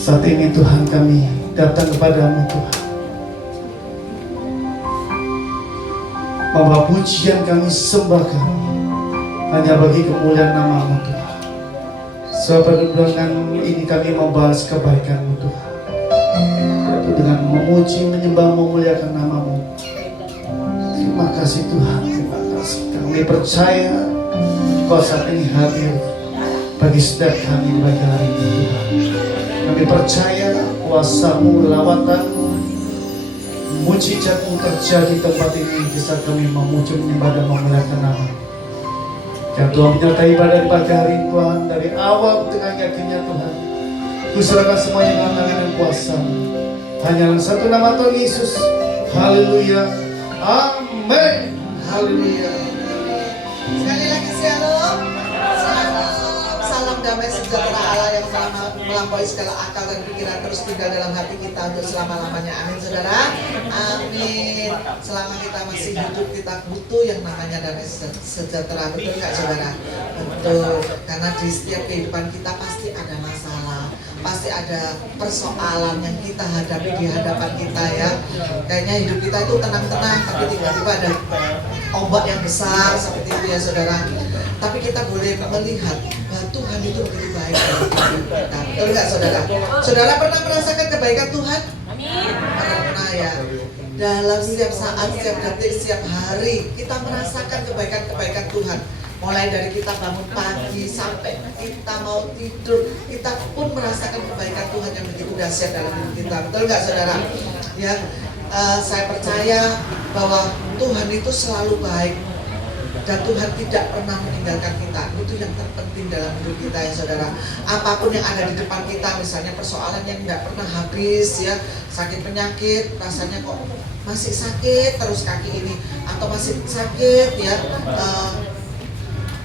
Saat ini Tuhan kami datang kepadamu Tuhan, membawa pujian kami, sembah kami hanya bagi kemuliaan nama-Mu Tuhan. Sebab perkebunan ini kami membahas kebaikan-Mu Tuhan, yaitu dengan memuji, menyembah, memuliakan nama-Mu. Terima kasih Tuhan, terima kasih. Kami percaya Kau saat ini hadir bagi setiap kami di pagi hari ini Tuhan. Kami percaya kuasa-Mu, lawatan-Mu, mujizat-Mu terjadi di tempat ini di saat kami memuji, menyembah dan memuliakan nama-Mu. Ya Tuhan, menyertai ibadah di pagi hari ini Tuhan, dari awal tengah akhirnya Tuhan. Kuserahkan semuanya dalam tangan dan kuasa-Mu. Hanya dalam satu nama Tuhan Yesus. Haleluya. Amin. Haleluya. Sekali lagi shalom. Salam damai sejahtera Allah yang melampaui segala akal dan pikiran terus tinggal dalam hati kita untuk selama-lamanya. Amin saudara. Amin. Selama kita masih hidup kita butuh yang namanya damai sejahtera. Betul nggak saudara? Betul. Karena di setiap kehidupan kita pasti ada masalah, pasti ada persoalan yang kita hadapi di hadapan kita ya. Kayaknya hidup kita itu tenang-tenang, tapi tiba-tiba ada ombak yang besar seperti itu ya saudara. Tapi kita boleh melihat bahwa Tuhan itu begitu baik bagi kita. Betul nggak saudara? Saudara pernah merasakan kebaikan Tuhan? Amin. Pernah ya. Dalam setiap saat, setiap detik, setiap hari kita merasakan kebaikan-kebaikan Tuhan. Mulai dari kita bangun pagi sampai kita mau tidur, kita pun merasakan kebaikan Tuhan yang begitu dahsyat dalam hidup kita. Betul nggak saudara? Ya, saya percaya bahwa Tuhan itu selalu baik dan Tuhan tidak pernah meninggalkan kita. Itu yang terpenting dalam hidup kita ya saudara. Apapun yang ada di depan kita, misalnya persoalan yang nggak pernah habis ya, sakit penyakit, rasanya kok masih sakit terus kaki ini, atau masih sakit ya,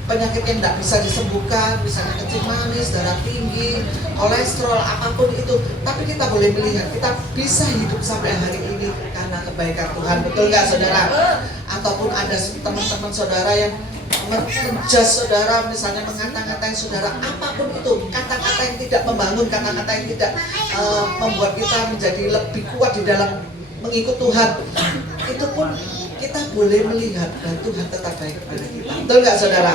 penyakit yang tidak bisa disembuhkan, misalnya kencing manis, darah tinggi, kolesterol, apapun itu. Tapi kita boleh melihat, kita bisa hidup sampai hari ini karena kebaikan Tuhan. Betul nggak saudara? Ataupun ada teman-teman saudara yang menjas saudara, misalnya mengata-ngatain saudara, apapun itu, kata-kata yang tidak membangun, kata-kata yang tidak membuat kita menjadi lebih kuat di dalam mengikut Tuhan, itu pun kita boleh melihat bahwa Tuhan tetap baik kepada kita. Betul nggak saudara?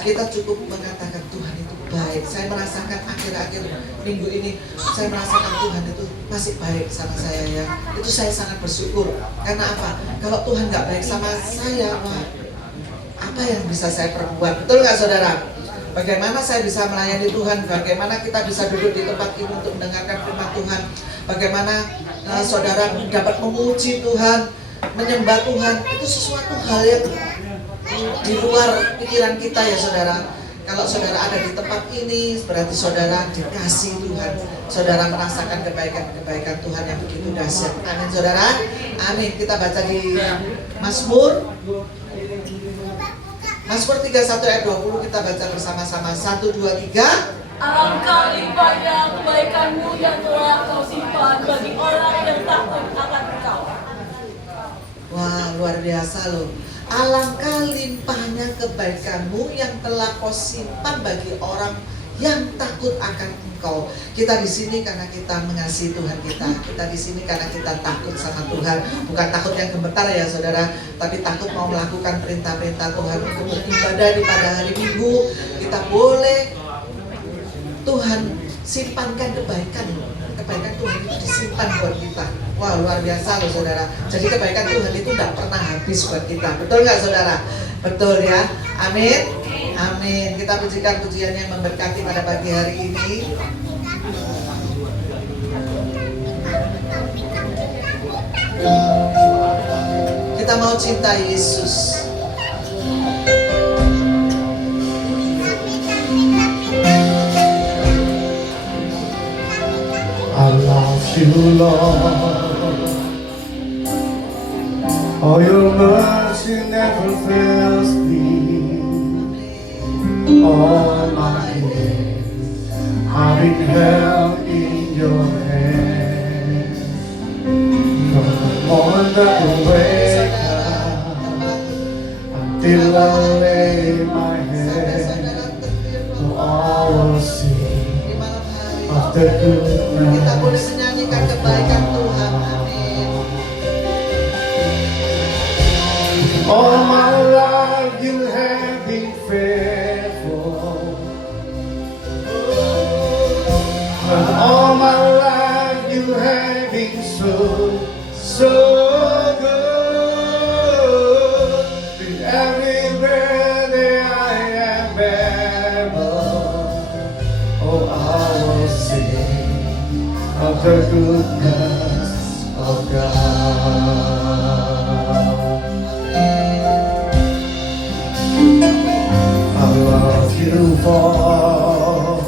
Kita cukup mengatakan Tuhan itu baik. Saya merasakan akhir-akhir minggu ini, saya merasakan Tuhan itu masih baik sama saya ya. Itu saya sangat bersyukur. Karena apa? Kalau Tuhan nggak baik sama saya, wah, apa yang bisa saya perbuat? Betul nggak saudara? Bagaimana saya bisa melayani Tuhan? Bagaimana kita bisa duduk di tempat ini untuk mendengarkan firman Tuhan? Bagaimana saudara dapat memuji Tuhan, menyembah Tuhan? Itu sesuatu hal yang di luar pikiran kita ya saudara. Kalau saudara ada di tempat ini, berarti saudara dikasih Tuhan. Saudara merasakan kebaikan Tuhan yang begitu dahsyat. Amin saudara. Amin. Kita baca di Mazmur 31 ayat 20, kita baca bersama-sama. 1, 2, 3. Alangkah limpahnya kebaikan-Mu yang telah Kau simpan bagi orang yang takut akan Engkau. Wah, luar biasa loh. Alangkah limpahnya kebaikan-Mu yang telah Kau simpan bagi orang yang takut akan Engkau. Kita di sini karena kita mengasihi Tuhan kita. Kita di sini karena kita takut sama Tuhan. Bukan takut yang gemetar ya saudara, tapi takut mau melakukan perintah-perintah Tuhan untuk beribadah di pada hari Minggu. Kita boleh Tuhan simpankan kebaikan Tuhan itu disimpan buat kita. Wah, luar biasa loh saudara. Jadi kebaikan Tuhan itu tidak pernah habis buat kita. Betul nggak saudara? Betul ya. Amin. Amin. Kita pujikan pujian yang memberkati pada pagi hari ini. Kita mau cinta Yesus. I love you, Lord. Oh, your mercy never fails me. All my days I've been held in your hand. From the moment that I wake up until I lay my head, to all will see of the Kita boleh goodness. menyanyikan kebaikan Tuhan. Amin. All my life you have been faithful. And all my life you have been so, so good. With every breath that I am able, oh I will sing of the goodness of God. I love you for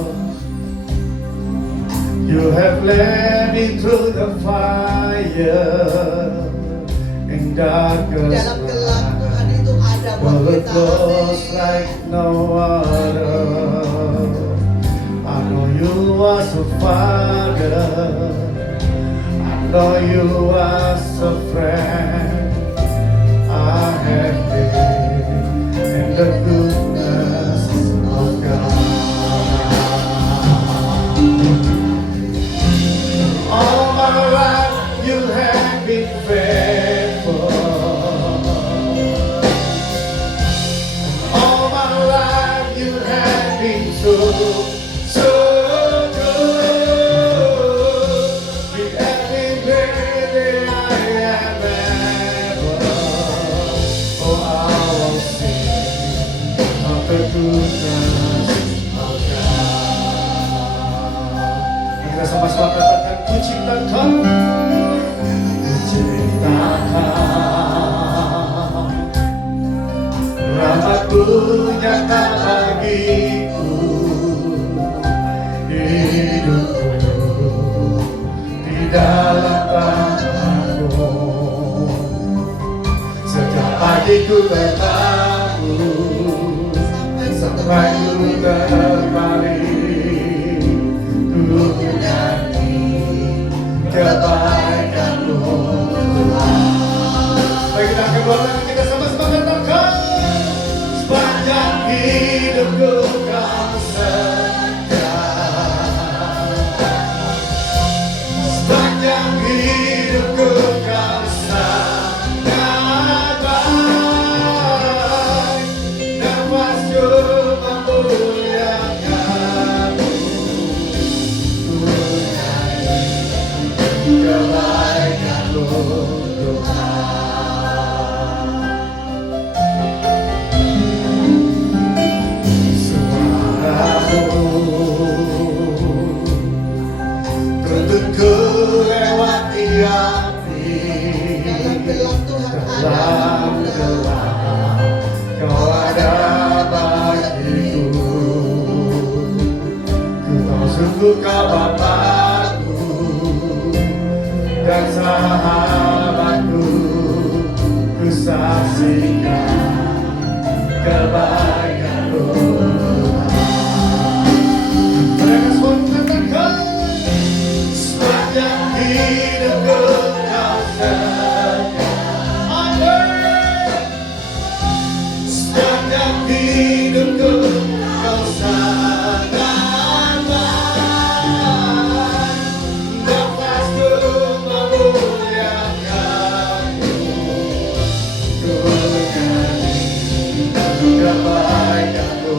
you have led me through the fire in darkest Dalam gelap night. Tuhan itu ada buat Well, it kita. flows Amin. like no other. I know you as a father. I know you as a friend. I have been in the goodness of God. All my life you have been faithful. All my life you have been so, so good. With every breath that I am able, oh I will sing of the goodness of God. Kita sama-sama katakan ku ciptakan, rahmatku nyata bagiku, hidupku di dalam tanganmu. Setiap pagi ku berbangun sampai ku terbalik, ku nyanyi kebaikan-Mu Tuhan. Baik, kita angkat dua tangan, kita sama-sama katakan, sepanjang hidupku Kau setia. Sepanjang hidupku Kau sangat baik. Nafasku memuliakan-Mu. Ku nyanyi kebaikan-Mu Tuhan. Tuntunku lewati api, dalam gelap Kau ada bagiku. Ku tahu sungguh Kau Bapakku dan sahabatku. Ku saksikan kebaikan-Mu Tuhan. Mereka semua mengatakan, sepanjang hidupku Kau setia. Amin. Sepanjang hidupku Kau sangat baik. Nafasku memuliakan-Mu. Ku nyanyi kebaikan-Mu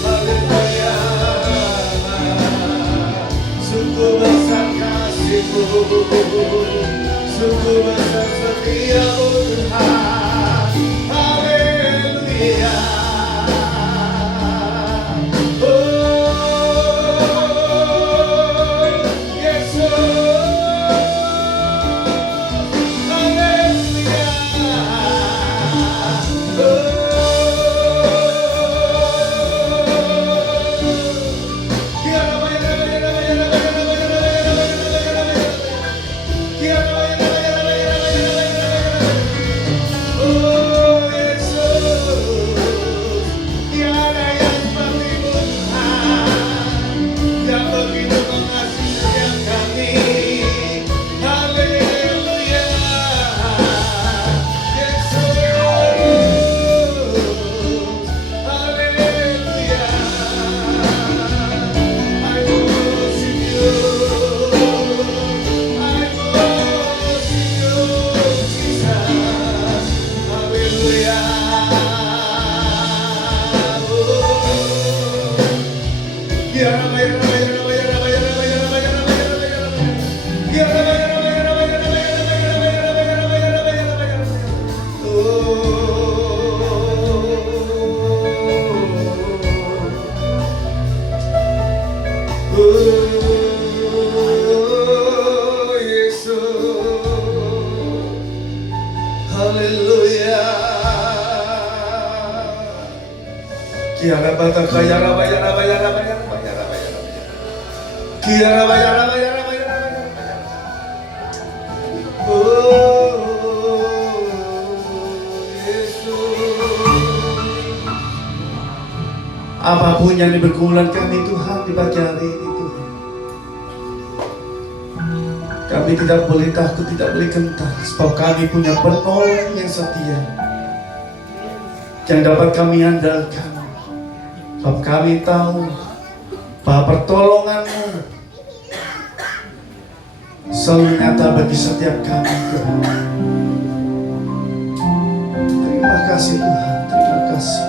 Haleluya. Sungguh besar kasih-Mu, sungguh besar setia-Mu Tuhan. Haleluya. Oh, Yesus. Haleluya. Haleluya. Kiara bata kaya raba ya raba ya raba ya raba ya raba ya raba. Kiara raba ya raba ya raba ya raba ya raba. Oh Yesus. Apapun yang dibergumulan kami Tuhan di pagi hari ini Tuhan, kami tidak boleh takut, tidak boleh gentar, sebab kami punya penolong yang setia, yang dapat kami andalkan. Sebab kami tahu bahwa pertolongan-Mu selalu nyata bagi setiap kami Tuhan. Terima kasih Tuhan, terima kasih.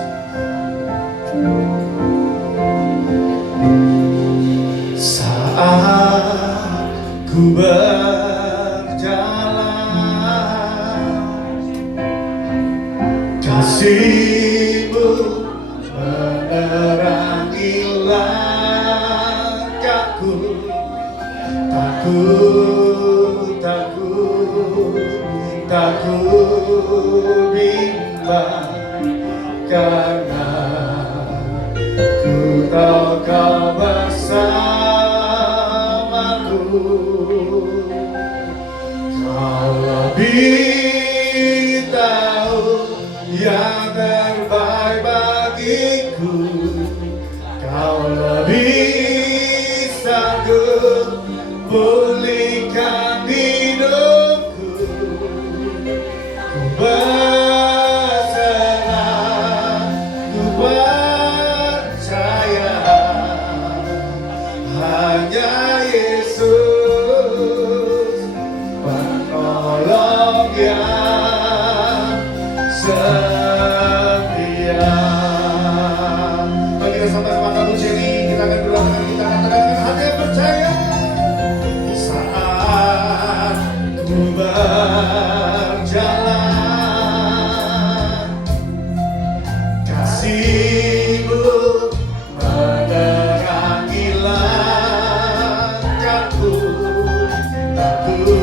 Saat ku berjalan, kasih-Mu menerangi langkahku. Takut bimbang, karena ku tahu Kau bersamaku. Kau lebih tahu yang terbaik bagiku. Kau lebih sanggup pulihkan hidupku. Ku berserah, ku percaya hanya Yesus penolong yang setia. Mari kita sama-sama kamu Jerry, kita akan berdoa, kita katakan dengan hati yang percaya. Saat ku berjalan, kasih-Mu menerangi langkahku. Takut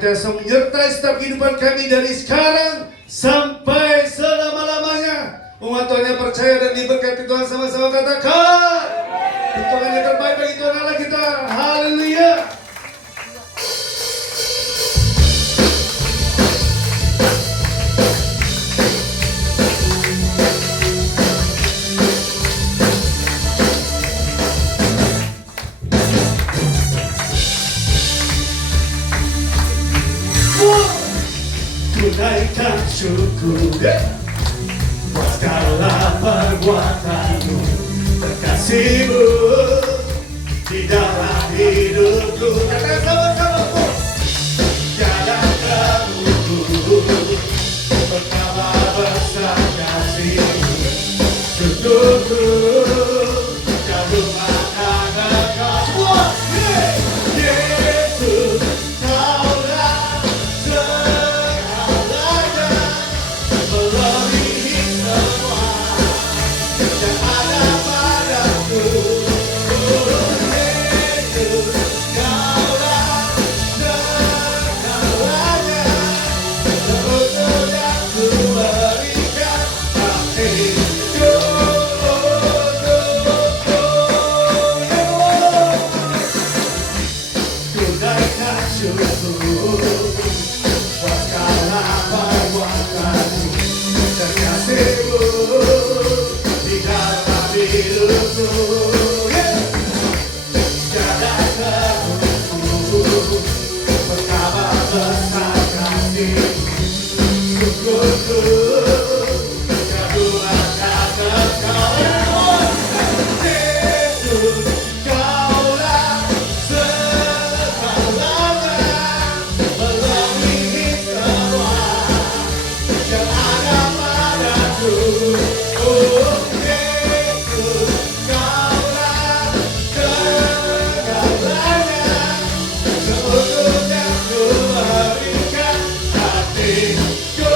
senantiasa menyertai setiap kehidupan kami dari sekarang sampai selama-lamanya. Umat Tuhan yang percaya dan diberkati Tuhan sama-sama katakan, Tuhan yang terbaik bagi Tuhan Allah kita. Haleluya. Tunaikan syukur buat segala perbuatanmu dan kasihmu di dalam hidupku. Katakan sama-sama, tiada terukur betapa besar kasihmu. Syukurku jauh akan engkau semua. Yesus, Kaulah segalanya, melebihi semua yang ada padaku. Yesus, Kaulah segalanya, seutuh yang ku berikan hatiku. Tunaikan syukur buat segala perbuatanmu dan kasihmu di dalam hidupku. Tiada terukur betapa besar kasihmu. Syukurku jauh akan engkau. Yesus, Kaulah segalanya, melebihi semua yang ada padaku. Oh Yesus, Kaulah segalanya, seutuh yang ku berikan hatiku.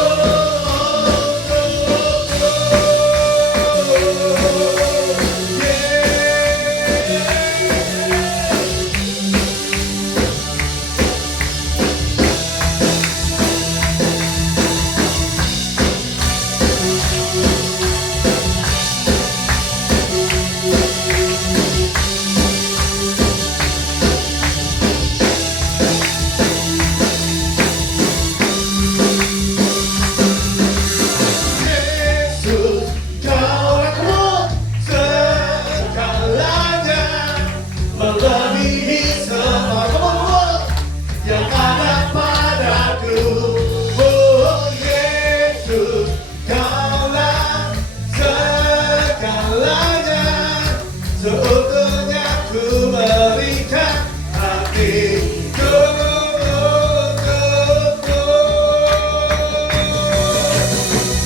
Yesus, Kaulah segalanya, melebihi semua yang ada padaku. Oh Yesus, Kaulah segalanya, seutuhnya ku berikan hatiku.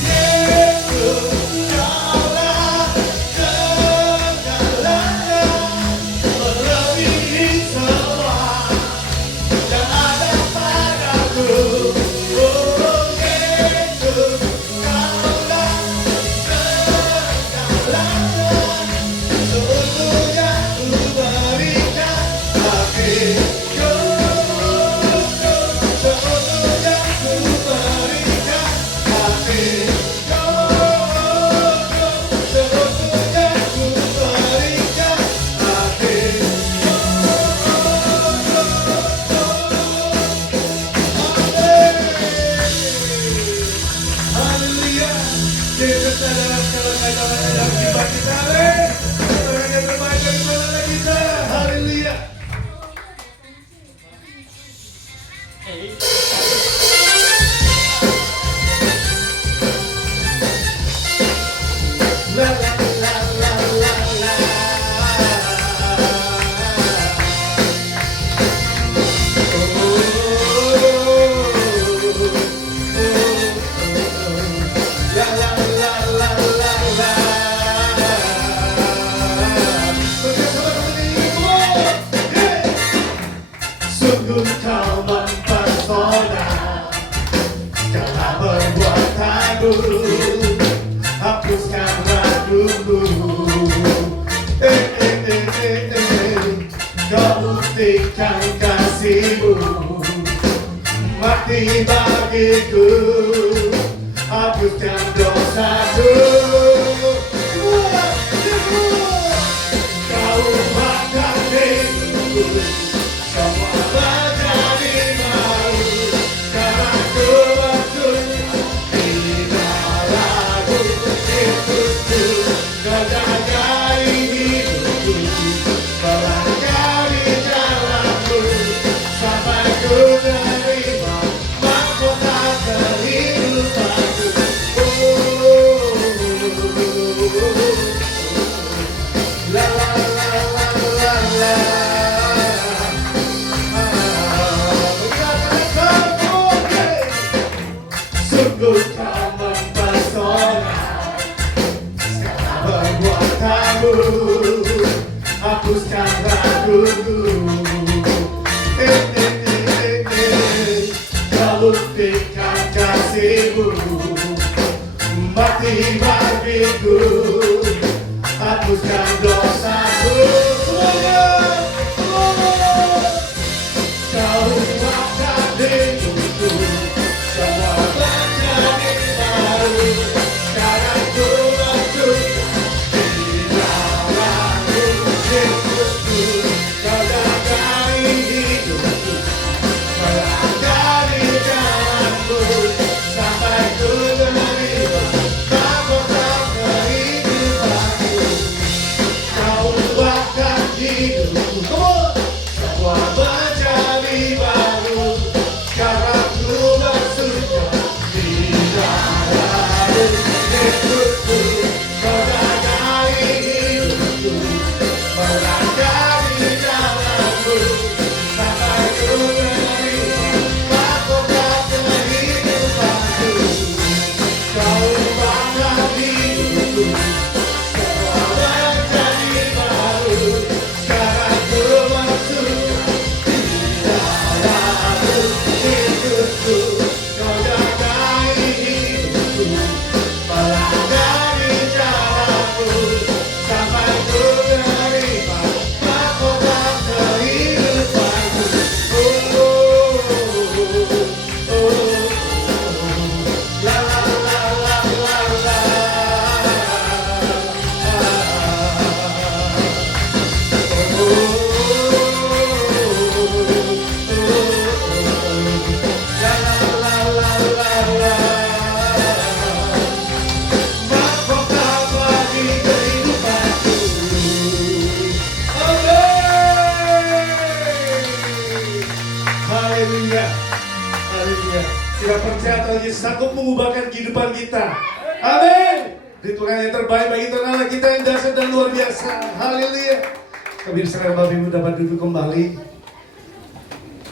Yesus, Kaulah segalanya, melebihi semua yang ada padaku. Oh Yesus, Kaulah segalanya, seutuhnya ku berikan hatiku. Seutuhnya ku berikan hatiku. Seutuhnya ku berikan hatiku. Haleluya. Yesus adalah segala-galanya dalam kehidupan kita. Tuhan yang terbaik bagi Tuhan Allah kita. Haleluya. La la la la la la. La la la la la la. Bersama seperti itu. Sungguh kau mempesona dalam perbuatanmu, hapuskan raguku. Kau buktikan kasihmu mati bagiku, hapuskan dosaku. Kau ubahkan hidupku, semua menjadi baru. Sekarang ku bersuka di dalam Yesusku. Kau jagai hidupku, pelajari jalanku, sampai ku menerima mahkota kehidupanku. La la la la la la. Sungguh kau mempesona, perbuatanmu hapuskan raguku. Kau buktikan kasihmu, mati bagiku, hapuskan dosaku. Kau ubahkan hidupku, semua menjadi baru. Sekarang ku bersuka di dalam Yesusku. Kau jagai hidupku, pelajari jalanku, sampai ku menerima mahkota kehidupanku. Kau ubahkan hidupku, semua menjadi baru. Sekarang ku bersuka di dalam Yesusku. Kau jagai hidupku, pelajari jalanku, sampai ku menerima mahkota kehidupanku. Kau ubahkan hidupku, semua menjadi baru. Sekarang ku bersuka di dalam Yesusku. Kau jagai hidupku, pelajari jalanku, sampai ku menerima mahkota kehidupanku. La la la la la la. La la la la la. Mahkota bagi kehidupanku. Amin. Haleluya. Haleluya. Kita percaya Tuhan Yesus sanggup mengubahkan kehidupan kita. Amin. Perhitungan yang terbaik bagi Tuhan Allah kita yang dahsyat dan luar biasa. Haleluya. Kami serahkan Bapak Ibu dapat duduk kembali.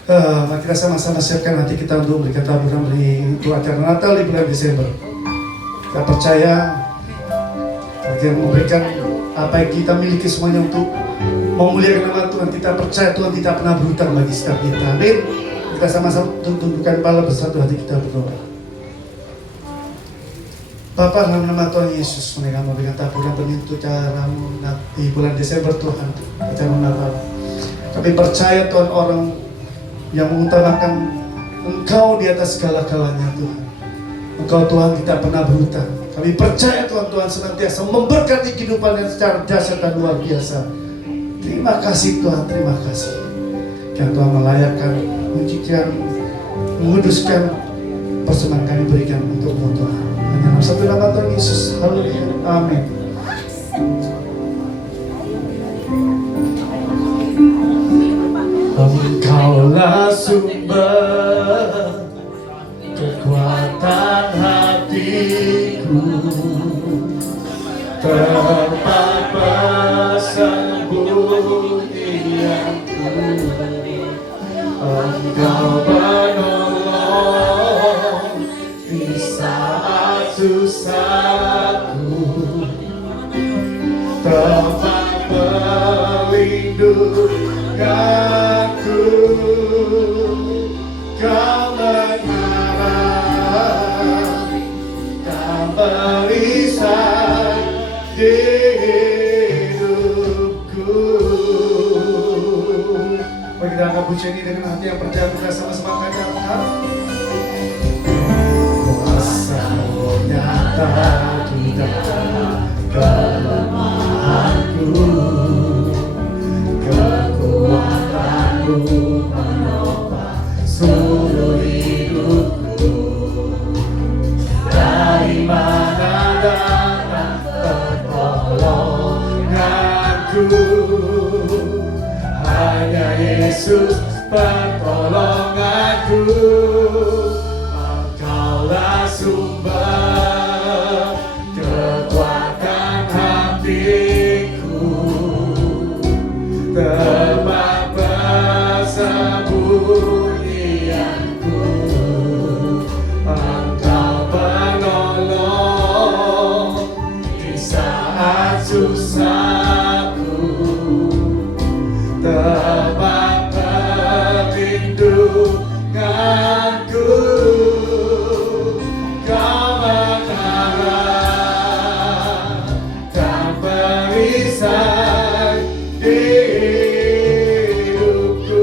Mari kita sama-sama siapkan hati kita untuk memberikan taburan untuk acara Natal di bulan Desember. Kita percaya Tuhan memberikan apa yang kita miliki semuanya untuk memuliakan nama Tuhan. Kita percaya Tuhan tidak pernah berhutang bagi setiap kita. Amin. Kita sama-sama tundukkan kepala bersatu hati kita berdoa. Bapa dalam nama Tuhan Yesus, mereka memberikan taburan benih untuk caramu di bulan Desember Tuhan, acara Natal. Kami percaya Tuhan orang yang mengutamakan Engkau di atas segala-galanya Tuhan. Engkau Tuhan tidak pernah berhutang. Kami percaya Tuhan, Tuhan senantiasa memberkati kehidupan yang secara dahsyat dan luar biasa. Terima kasih Tuhan, terima kasih. Yang Tuhan melayakkan, mencucikan, menguduskan persembahan kami berikan untuk-Mu Tuhan. Hanya dalam satu nama Tuhan Yesus. Haleluya. Amin. Engkaulah sumber kekuatan hatiku, tempat persembunyianku. Engkau penolong di saat susahku, tempat perlindunganku. Kau mengarah, kau perisai di hidupku. Mari kita angkat pujian ini dengan hati yang percaya, kita sama-sama angkat. di dalam kelemahanku, kekuatanmu menopang seluruh hidupku. Dari mana datang pertolonganku? Hanya Yesus pertolonganku. Engkaulah sumber kekuatan hatiku, tempat persembunyianku. Engkau penolong di saat susahku, tempat perlindunganku. Kau mengarah dan perisai hidupku.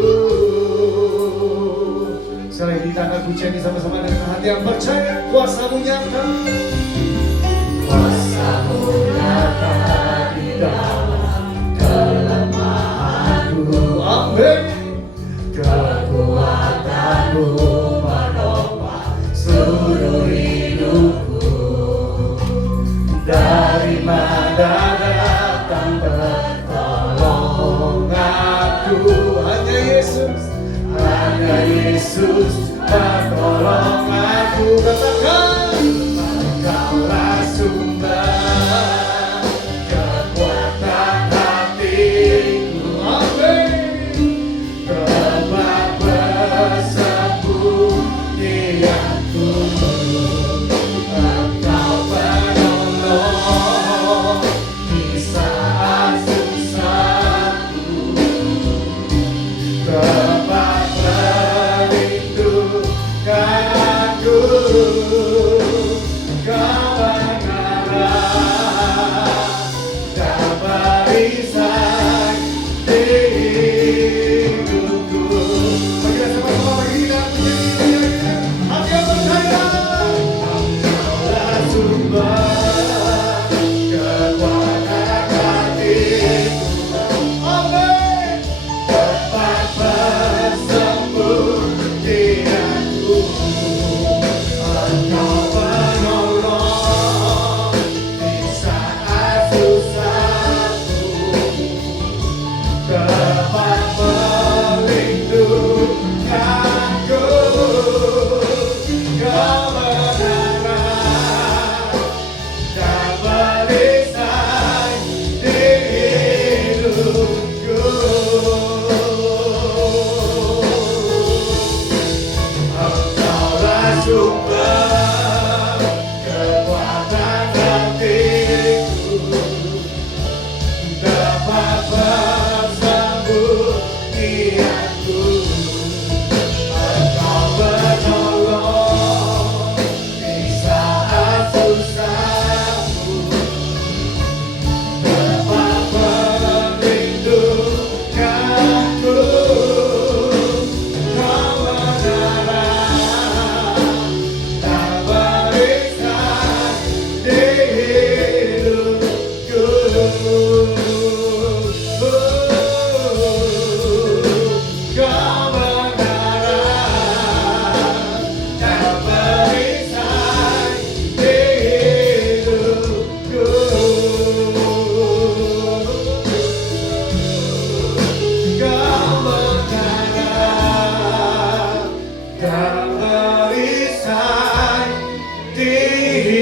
Sekali lagi kita akan pujian sama-sama dengan hati yang percaya. Kuasa-Mu nyata, kuasa-Mu nyata di dalam kelemahanku. Amin. Kekuatanmu menopang seluruh hidupku. Dari mana datang pertolonganku? Hanya Yesus, hanya Yesus pertolonganku. Katakan, Engkaulah sumber kekuatan hatiku. Amin. Tempat persembunyianku. Engkau penolong di saat susahku, tempat perlindunganku. Kau mengarah dan perisai hidupku. Mari kita sama-sama bagi kita puji hati yang percaya. Engkaulah sumber kekuatan hatiku. Amin. Tempat persembunyianku. Engkau penolong di saat susahku, tempat perlindunganku. Kau mengarah dan perisai hidupku. Engkaulah sumber kekuatan hatiku, tempat persembunyianku. Engkau penolong di saat susahku, tempat perlindunganku. Kau mengarah dan perisai hidupku. Kau mengarah dan perisai hidupku. Kau mengarah dan perisai hidupku.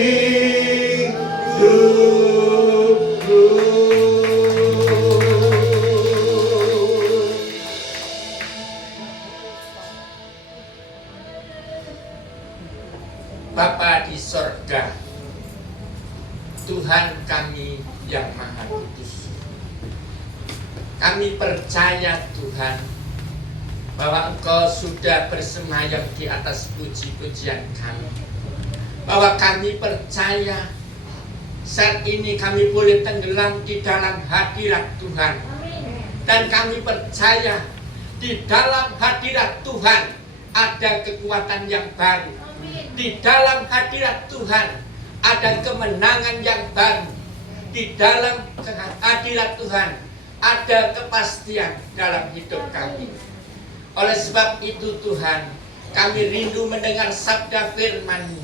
Bapa di sorga, Tuhan kami yang Maha Kudus, kami percaya Tuhan bahwa Engkau sudah bersemayam di atas puji-pujian kami, bahwa kami percaya saat ini kami boleh tenggelam di dalam hadirat Tuhan, dan kami percaya di dalam hadirat Tuhan ada kekuatan yang baru. Di dalam hadirat Tuhan ada kemenangan yang baru di dalam hadirat Tuhan, ada kepastian dalam hidup kami. Oleh sebab itu Tuhan, kami rindu mendengar sabda firman-Mu.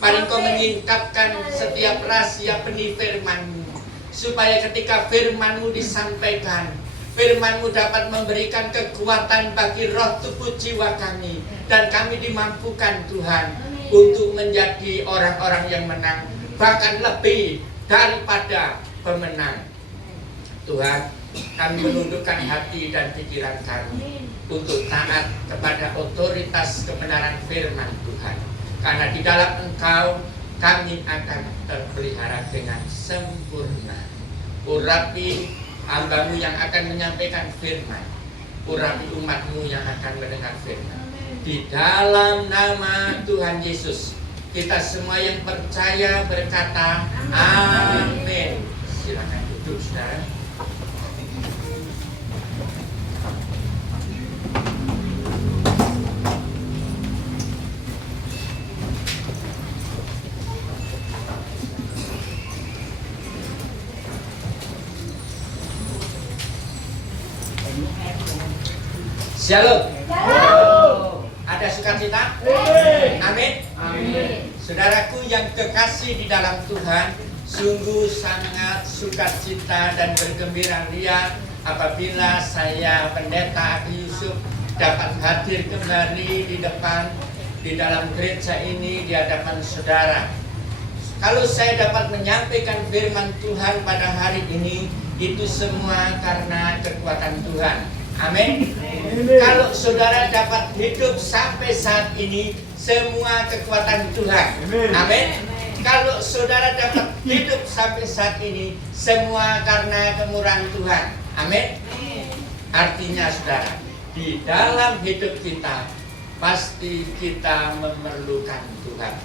Mari Engkau menyingkapkan setiap rahasia benih firman-Mu, supaya ketika firman-Mu disampaikan, firman-Mu dapat memberikan kekuatan bagi roh tubuh jiwa kami, dan kami dimampukan Tuhan untuk menjadi orang-orang yang menang, bahkan lebih daripada pemenang. Tuhan, kami menundukkan hati dan pikiran kami untuk taat kepada otoritas kebenaran firman Tuhan, karena di dalam Engkau kami akan terpelihara dengan sempurna. Urapi hamba-Mu yang akan menyampaikan firman, urapi umat-Mu yang akan mendengar firman. Di dalam nama Tuhan Yesus, kita semua yang percaya berkata amin. Silakan duduk, saudara. Shalom. Ada sukacita? Amin. Saudaraku yang kekasih di dalam Tuhan, sungguh sangat sukacita dan bergembira ria apabila saya Pendeta Aki Yusuf dapat hadir kembali di depan, di dalam gereja ini, di hadapan saudara. Kalau saya dapat menyampaikan firman Tuhan pada hari ini, itu semua karena kekuatan Tuhan. Amin. Kalau saudara dapat hidup sampai saat ini, semua kekuatan Tuhan. Amin. Kalau saudara dapat hidup sampai saat ini, semua karena kemurahan Tuhan. Amin. Artinya saudara, di dalam hidup kita pasti kita memerlukan Tuhan.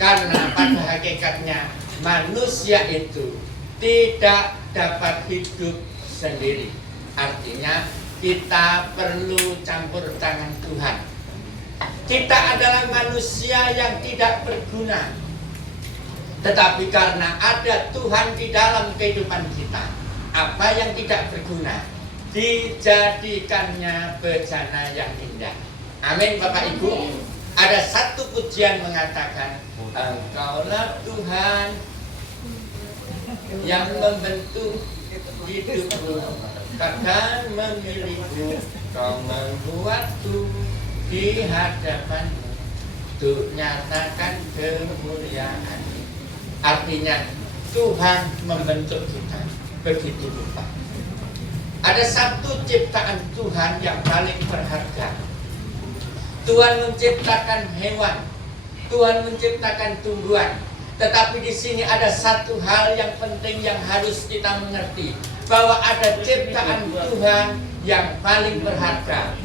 Karena pada hakikatnya manusia itu tidak dapat hidup sendiri. Artinya kita perlu campur tangan Tuhan. Kita adalah manusia yang tidak berguna, tetapi karena ada Tuhan di dalam kehidupan kita, apa yang tidak berguna dijadikannya bejana yang indah. Amin, Bapak Ibu. Ada satu pujian mengatakan, Engkaulah Tuhan yang membentuk hidupku, kadang memilihku, Kau membuatku di hadapanmu untuk nyatakan kemuliaan. Artinya Tuhan membentuk kita begitu rupa. Ada satu ciptaan Tuhan yang paling berharga. Tuhan menciptakan hewan, Tuhan menciptakan tumbuhan. Tetapi di sini ada satu hal yang penting yang harus kita mengerti, bahwa ada ciptaan Tuhan yang paling berharga.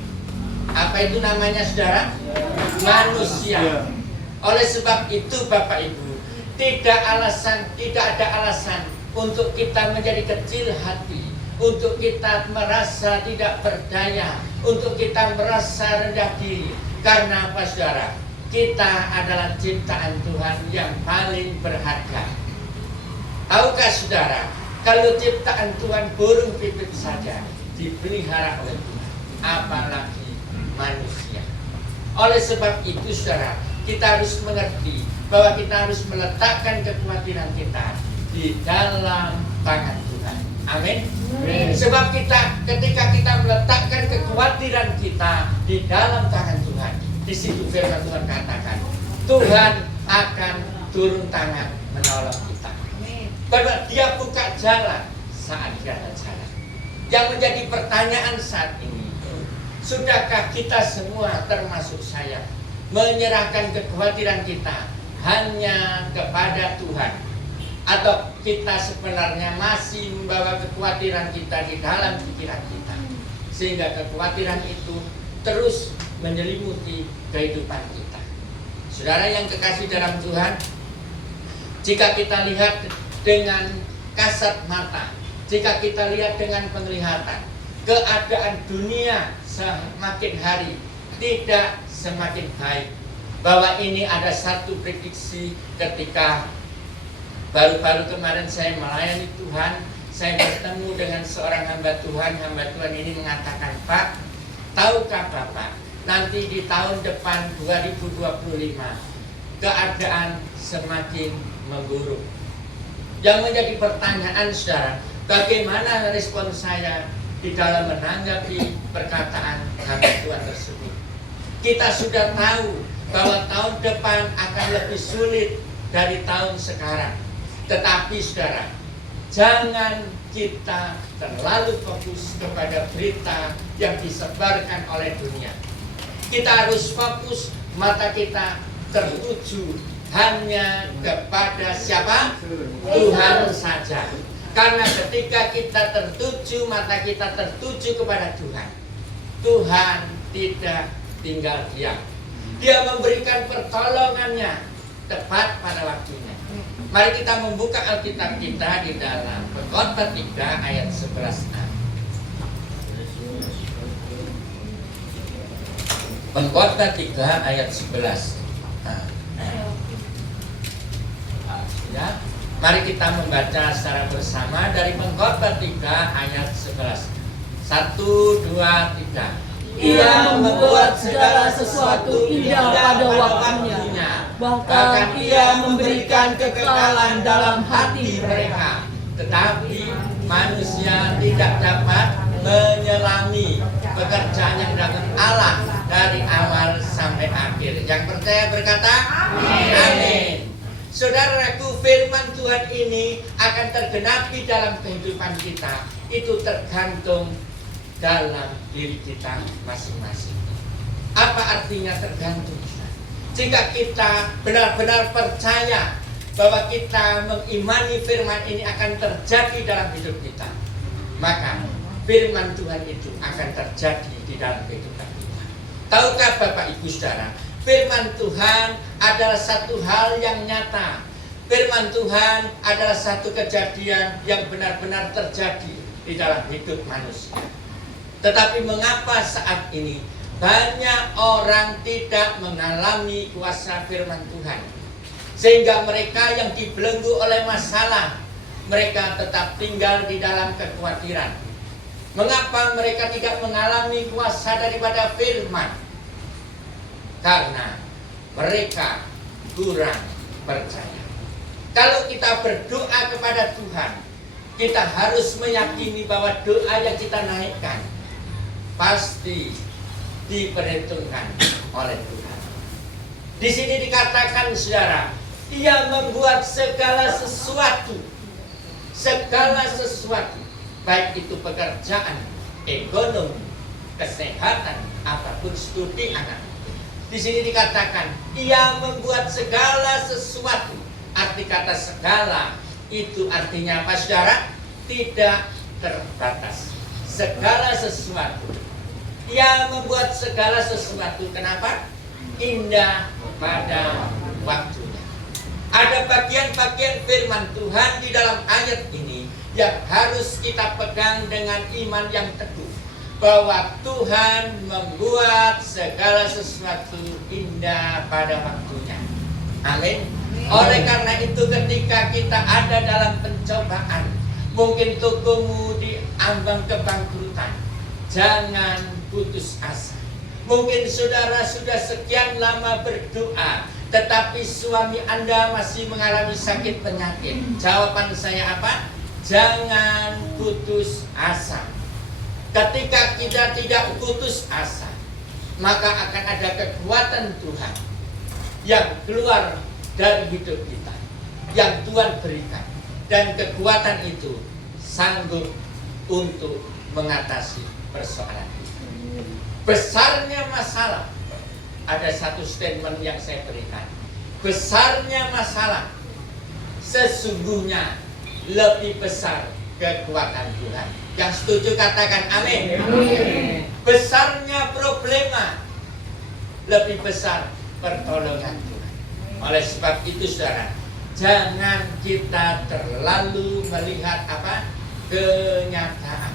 Apa itu namanya, saudara? Manusia. Oleh sebab itu Bapak Ibu, tidak ada alasan untuk kita menjadi kecil hati, untuk kita merasa tidak berdaya, untuk kita merasa rendah diri. Karena apa, saudara? Kita adalah ciptaan Tuhan yang paling berharga. Tahukah saudara, kalau ciptaan Tuhan burung pipit saja dipelihara oleh Tuhan, apalagi manusia. Oleh sebab itu saudara, kita harus mengerti bahwa kita harus meletakkan kekhawatiran kita di dalam tangan Tuhan. Amin. Sebab ketika kita meletakkan kekhawatiran kita di dalam tangan Tuhan, di situ firman Tuhan katakan, Tuhan akan turun tangan menolong kita. Bahwa Dia buka jalan saat Dia ada jalan. Yang menjadi pertanyaan saat ini, sudahkah kita semua termasuk saya menyerahkan kekhawatiran kita hanya kepada Tuhan, atau kita sebenarnya masih membawa kekhawatiran kita di dalam pikiran kita, sehingga kekhawatiran itu terus menyelimuti kehidupan kita. Saudara yang kekasih dalam Tuhan, jika kita lihat dengan kasat mata, jika kita lihat dengan penglihatan, keadaan dunia semakin hari tidak semakin baik. Bahwa ini ada satu prediksi ketika Baru-baru kemarin saya melayani Tuhan, saya bertemu dengan seorang hamba Tuhan ini mengatakan, Pak, tahukah Bapak, nanti di tahun depan 2025, keadaan semakin memburuk. Yang menjadi pertanyaan saudara, bagaimana respon saya di dalam menanggapi perkataan hamba Tuhan tersebut? Kita sudah tahu bahwa tahun depan akan lebih sulit dari tahun sekarang. Tetapi saudara, jangan kita terlalu fokus kepada berita yang disebarkan oleh dunia. Kita harus fokus, mata kita tertuju hanya kepada siapa? Tuhan saja. Karena ketika kita tertuju, mata kita tertuju kepada Tuhan, Tuhan tidak tinggal diam. Dia memberikan pertolongannya tepat pada waktunya. Mari kita membuka Alkitab kita di dalam Pengkhotbah 3 ayat 11a. Pengkhotbah 3 ayat 11. Ya, mari kita membaca secara bersama dari Pengkhotbah 3 ayat 11. 1, 2, 3. Ia membuat segala sesuatu indah pada waktunya. Bahkan ia memberikan kekekalan dalam hati mereka. Tetapi manusia tidak dapat menyelami pekerjaan yang dilakukan Allah dari awal sampai akhir. Yang percaya berkata amin. Amin. Saudaraku, firman Tuhan ini akan tergenapi dalam kehidupan kita. Itu tergantung dalam diri kita masing-masing. Apa artinya tergantung? Jika kita benar-benar percaya bahwa kita mengimani firman ini akan terjadi dalam hidup kita, maka firman Tuhan itu akan terjadi di dalam kehidupan kita. Tahukah Bapak Ibu Saudara, firman Tuhan adalah satu hal yang nyata. Firman Tuhan adalah satu kejadian yang benar-benar terjadi di dalam hidup manusia. Tetapi mengapa saat ini banyak orang tidak mengalami kuasa firman Tuhan? Sehingga mereka yang dibelenggu oleh masalah, mereka tetap tinggal di dalam kekhawatiran. Mengapa mereka tidak mengalami kuasa daripada firman? Karena mereka kurang percaya. Kalau kita berdoa kepada Tuhan, kita harus meyakini bahwa doa yang kita naikkan pasti diperhitungkan oleh Tuhan. Di sini dikatakan, saudara, Ia membuat segala sesuatu, baik itu pekerjaan, ekonomi, kesehatan, apapun studi anak. Di sini dikatakan, Ia membuat segala sesuatu. Arti kata segala itu artinya apa, saudara? Tidak terbatas. Segala sesuatu. Ia membuat segala sesuatu. Kenapa? Indah pada waktunya. Ada bagian-bagian firman Tuhan di dalam ayat ini yang harus kita pegang dengan iman yang teguh, bahwa Tuhan membuat segala sesuatu indah pada waktunya. Amin. Oleh karena itu, ketika kita ada dalam pencobaan, mungkin tokomu di ambang kebangkrutan, jangan putus asa. Mungkin saudara sudah sekian lama berdoa, tetapi suami Anda masih mengalami sakit penyakit. Jawaban saya apa? Jangan putus asa. Ketika kita tidak putus asa, maka akan ada kekuatan Tuhan yang keluar dari hidup kita, yang Tuhan berikan. Dan kekuatan itu sanggup untuk mengatasi persoalan kita. Besarnya masalah, ada satu statement yang saya berikan. Besarnya masalah sesungguhnya lebih besar kekuatan Tuhan. Yang setuju katakan amin. Amin. Besarnya problema lebih besar pertolongan Tuhan. Oleh sebab itu, saudara, jangan kita terlalu melihat apa? Kenyataan.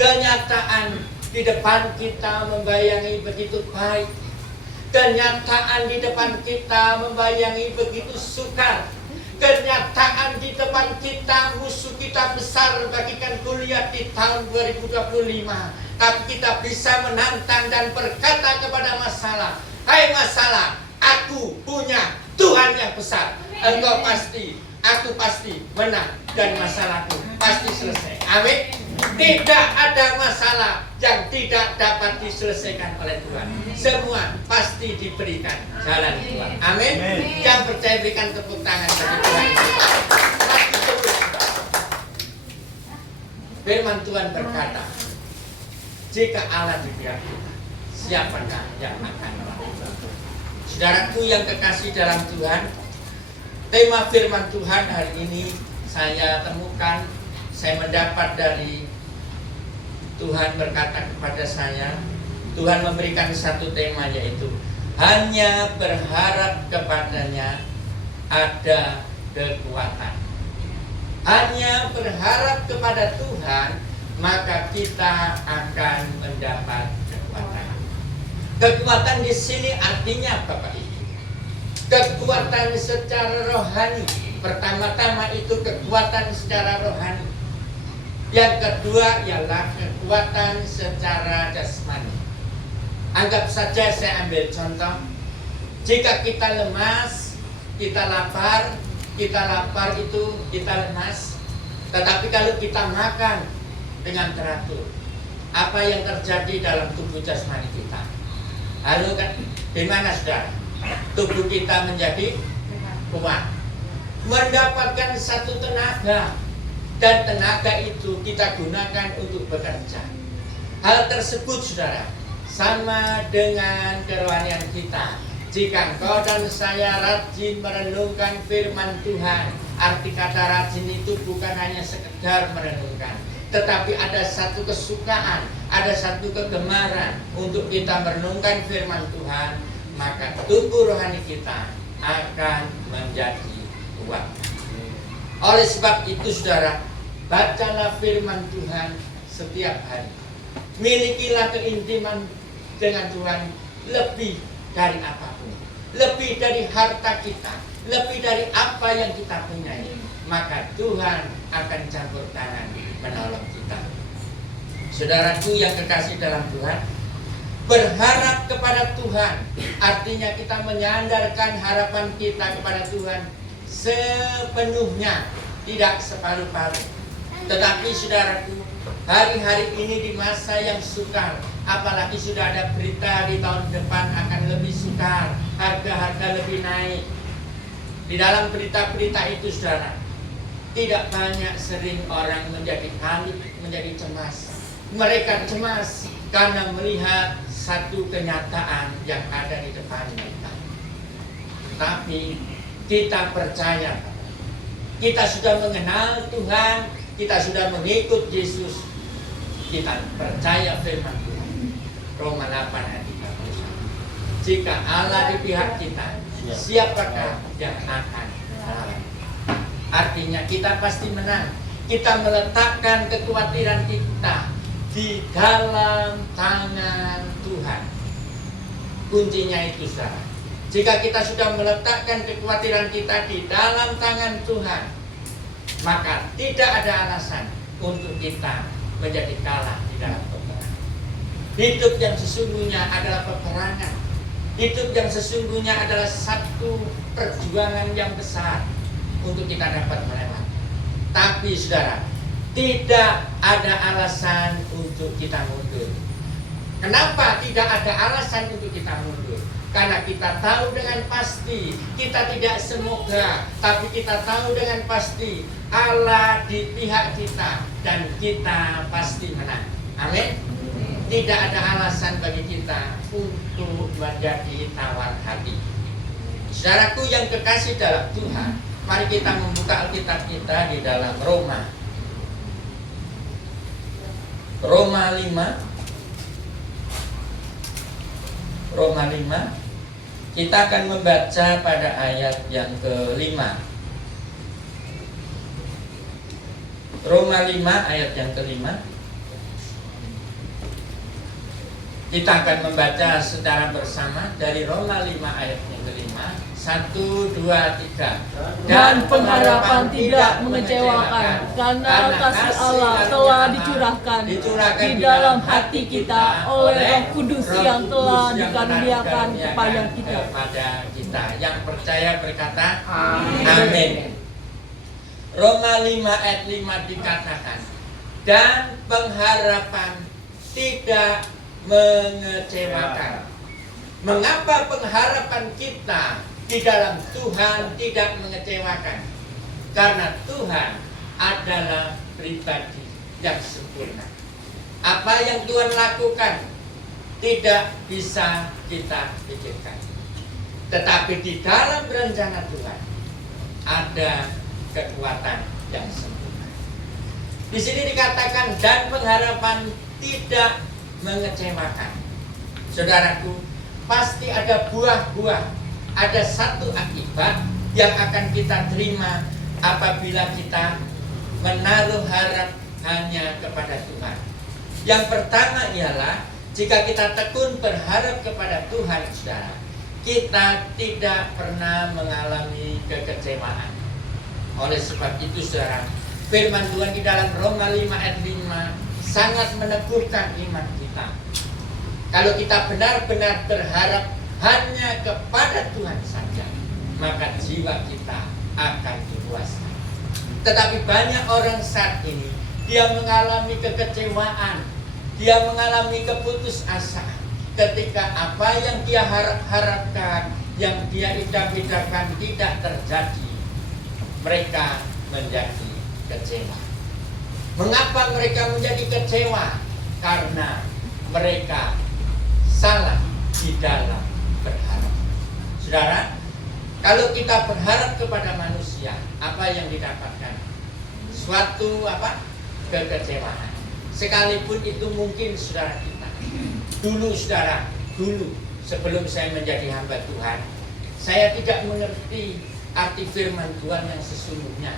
Kenyataan di depan kita membayangi begitu baik. Kenyataan di depan kita membayangi begitu sukar. kenyataan di depan kita, musuh kita besar bagikan Goliat di tahun 2025. Tapi kita bisa menantang dan berkata kepada masalah, hai masalah, aku punya Tuhan yang besar. Engkau pasti, aku pasti menang, dan masalahku pasti selesai. Amin. Tidak ada masalah yang tidak dapat diselesaikan oleh Tuhan. Semua pasti diberikan jalan Tuhan. Amin. Yang percaya berikan tepuk tangan bagi Tuhan. Firman Tuhan berkata, jika Allah di pihak kita, siapakah yang akan melawan? Saudaraku yang kekasih dalam Tuhan, tema firman Tuhan hari ini saya temukan, saya mendapat dari Tuhan berkata kepada saya, Tuhan memberikan satu tema, yaitu hanya berharap kepadanya ada kekuatan. Hanya berharap kepada Tuhan, maka kita akan mendapat kekuatan. Kekuatan di sini artinya Bapak Ibu, kekuatan secara rohani. Pertama-tama itu kekuatan secara rohani. Yang kedua ialah kekuatan secara jasmani. Anggap saja saya ambil contoh, jika kita lemas, kita lapar itu kita lemas. Tetapi kalau kita makan dengan teratur, apa yang terjadi dalam tubuh jasmani kita? Lalu kan, di mana saudara? Tubuh kita menjadi kuat, mendapatkan satu tenaga, dan tenaga itu kita gunakan untuk bekerja. Hal tersebut saudara sama dengan kerohanian kita. Jika engkau dan saya rajin merenungkan firman Tuhan, arti kata rajin itu bukan hanya sekedar merenungkan, tetapi ada satu kesukaan, ada satu kegemaran untuk kita merenungkan firman Tuhan, maka tubuh rohani kita akan menjadi kuat. Oleh sebab itu saudara, bacalah firman Tuhan setiap hari. Milikilah keintiman dengan Tuhan lebih dari apapun, lebih dari harta kita, lebih dari apa yang kita punyai. Maka Tuhan akan campur tangan menolong kita. Saudaraku yang kekasih dalam Tuhan, berharap kepada Tuhan artinya kita menyandarkan harapan kita kepada Tuhan sepenuhnya, tidak separuh-paruh. Tetapi saudaraku, hari-hari ini di masa yang sukar, apalagi sudah ada berita di tahun depan akan lebih sukar, harga-harga lebih naik. Di dalam berita-berita itu saudara, tidak banyak sering orang menjadi panik, menjadi cemas. Mereka cemas karena melihat satu kenyataan yang ada di depan mereka. Tapi kita percaya, kita sudah mengenal Tuhan, kita sudah mengikut Yesus, kita percaya firman Tuhan. Roma 8 ayat 31. Jika Allah di pihak kita, siapakah yang akan melawan? Artinya kita pasti menang. Kita meletakkan kekhawatiran kita di dalam tangan Tuhan. Kuncinya itu saudara. Jika kita sudah meletakkan kekhawatiran kita di dalam tangan Tuhan, maka tidak ada alasan untuk kita menjadi kalah di dalam peperangan. Hidup yang sesungguhnya adalah peperangan. Hidup yang sesungguhnya adalah satu perjuangan yang besar untuk kita dapat melewati. Tapi saudara, tidak ada alasan untuk kita mundur. Kenapa tidak ada alasan untuk kita mundur? Karena kita tahu dengan pasti, kita tidak semoga, tapi kita tahu dengan pasti Allah di pihak kita dan kita pasti menang. Amin. Tidak ada alasan bagi kita untuk menjadi tawar hati. Saudaraku yang kekasih dalam Tuhan, mari kita membuka Alkitab kita di dalam Roma 5. Roma 5. Kita akan membaca pada ayat yang ke-5. Roma 5 ayat yang ke-5. Kita akan membaca secara bersama dari Roma 5 ayat yang ke-5 1, 2, 3. Dan pengharapan tidak mengecewakan, karena kasih Allah telah dicurahkan di dalam hati kita oleh Roh Kudus yang telah dikaruniakan kepada kita. Yang percaya berkata amin. Roma 5 ayat 5 dikatakan, dan pengharapan tidak mengecewakan. Mengapa pengharapan kita di dalam Tuhan tidak mengecewakan? Karena Tuhan adalah pribadi yang sempurna. Apa yang Tuhan lakukan tidak bisa kita pikirkan. Tetapi di dalam rencana Tuhan ada kekuatan yang sempurna. Di sini dikatakan dan pengharapan tidak mengecewakan. Saudaraku, pasti ada buah-buah, ada satu akibat yang akan kita terima apabila kita menaruh harap hanya kepada Tuhan. Yang pertama ialah jika kita tekun berharap kepada Tuhan, saudara, kita tidak pernah mengalami kekecewaan. Oleh sebab itu, saudara, firman Tuhan di dalam Roma 5 ayat 5 sangat meneguhkan iman kita. Kalau kita benar-benar berharap hanya kepada Tuhan saja, maka jiwa kita akan dipuaskan. Tetapi banyak orang saat ini, dia mengalami kekecewaan, dia mengalami keputusasaan ketika apa yang dia harapkan, yang dia idam-idamkan tidak terjadi. Mereka menjadi kecewa. Mengapa mereka menjadi kecewa? Karena mereka salah di dalam berharap. Saudara, kalau kita berharap kepada manusia, apa yang didapatkan? Suatu kekecewaan. Sekalipun itu mungkin saudara kita. Dulu sebelum saya menjadi hamba Tuhan, saya tidak mengerti arti firman Tuhan yang sesungguhnya.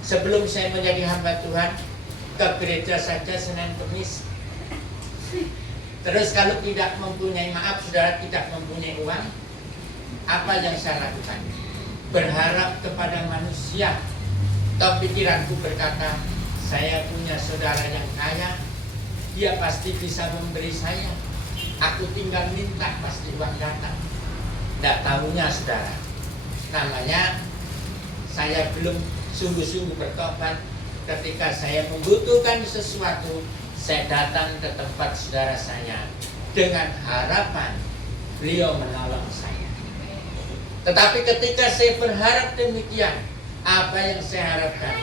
Sebelum saya menjadi hamba Tuhan, ke gereja saja Senin Kemis. Terus kalau tidak mempunyai, saudara, tidak mempunyai uang, apa yang saya lakukan? Berharap kepada manusia. Toh pikiranku berkata, saya punya saudara yang kaya, dia pasti bisa memberi saya. Aku tinggal minta, pasti uang datang. Tidak tahunya, saudara, namanya saya belum sungguh-sungguh bertobat. Ketika saya membutuhkan sesuatu, saya datang ke tempat saudara saya dengan harapan beliau menolong saya. Tetapi ketika saya berharap demikian, apa yang saya harapkan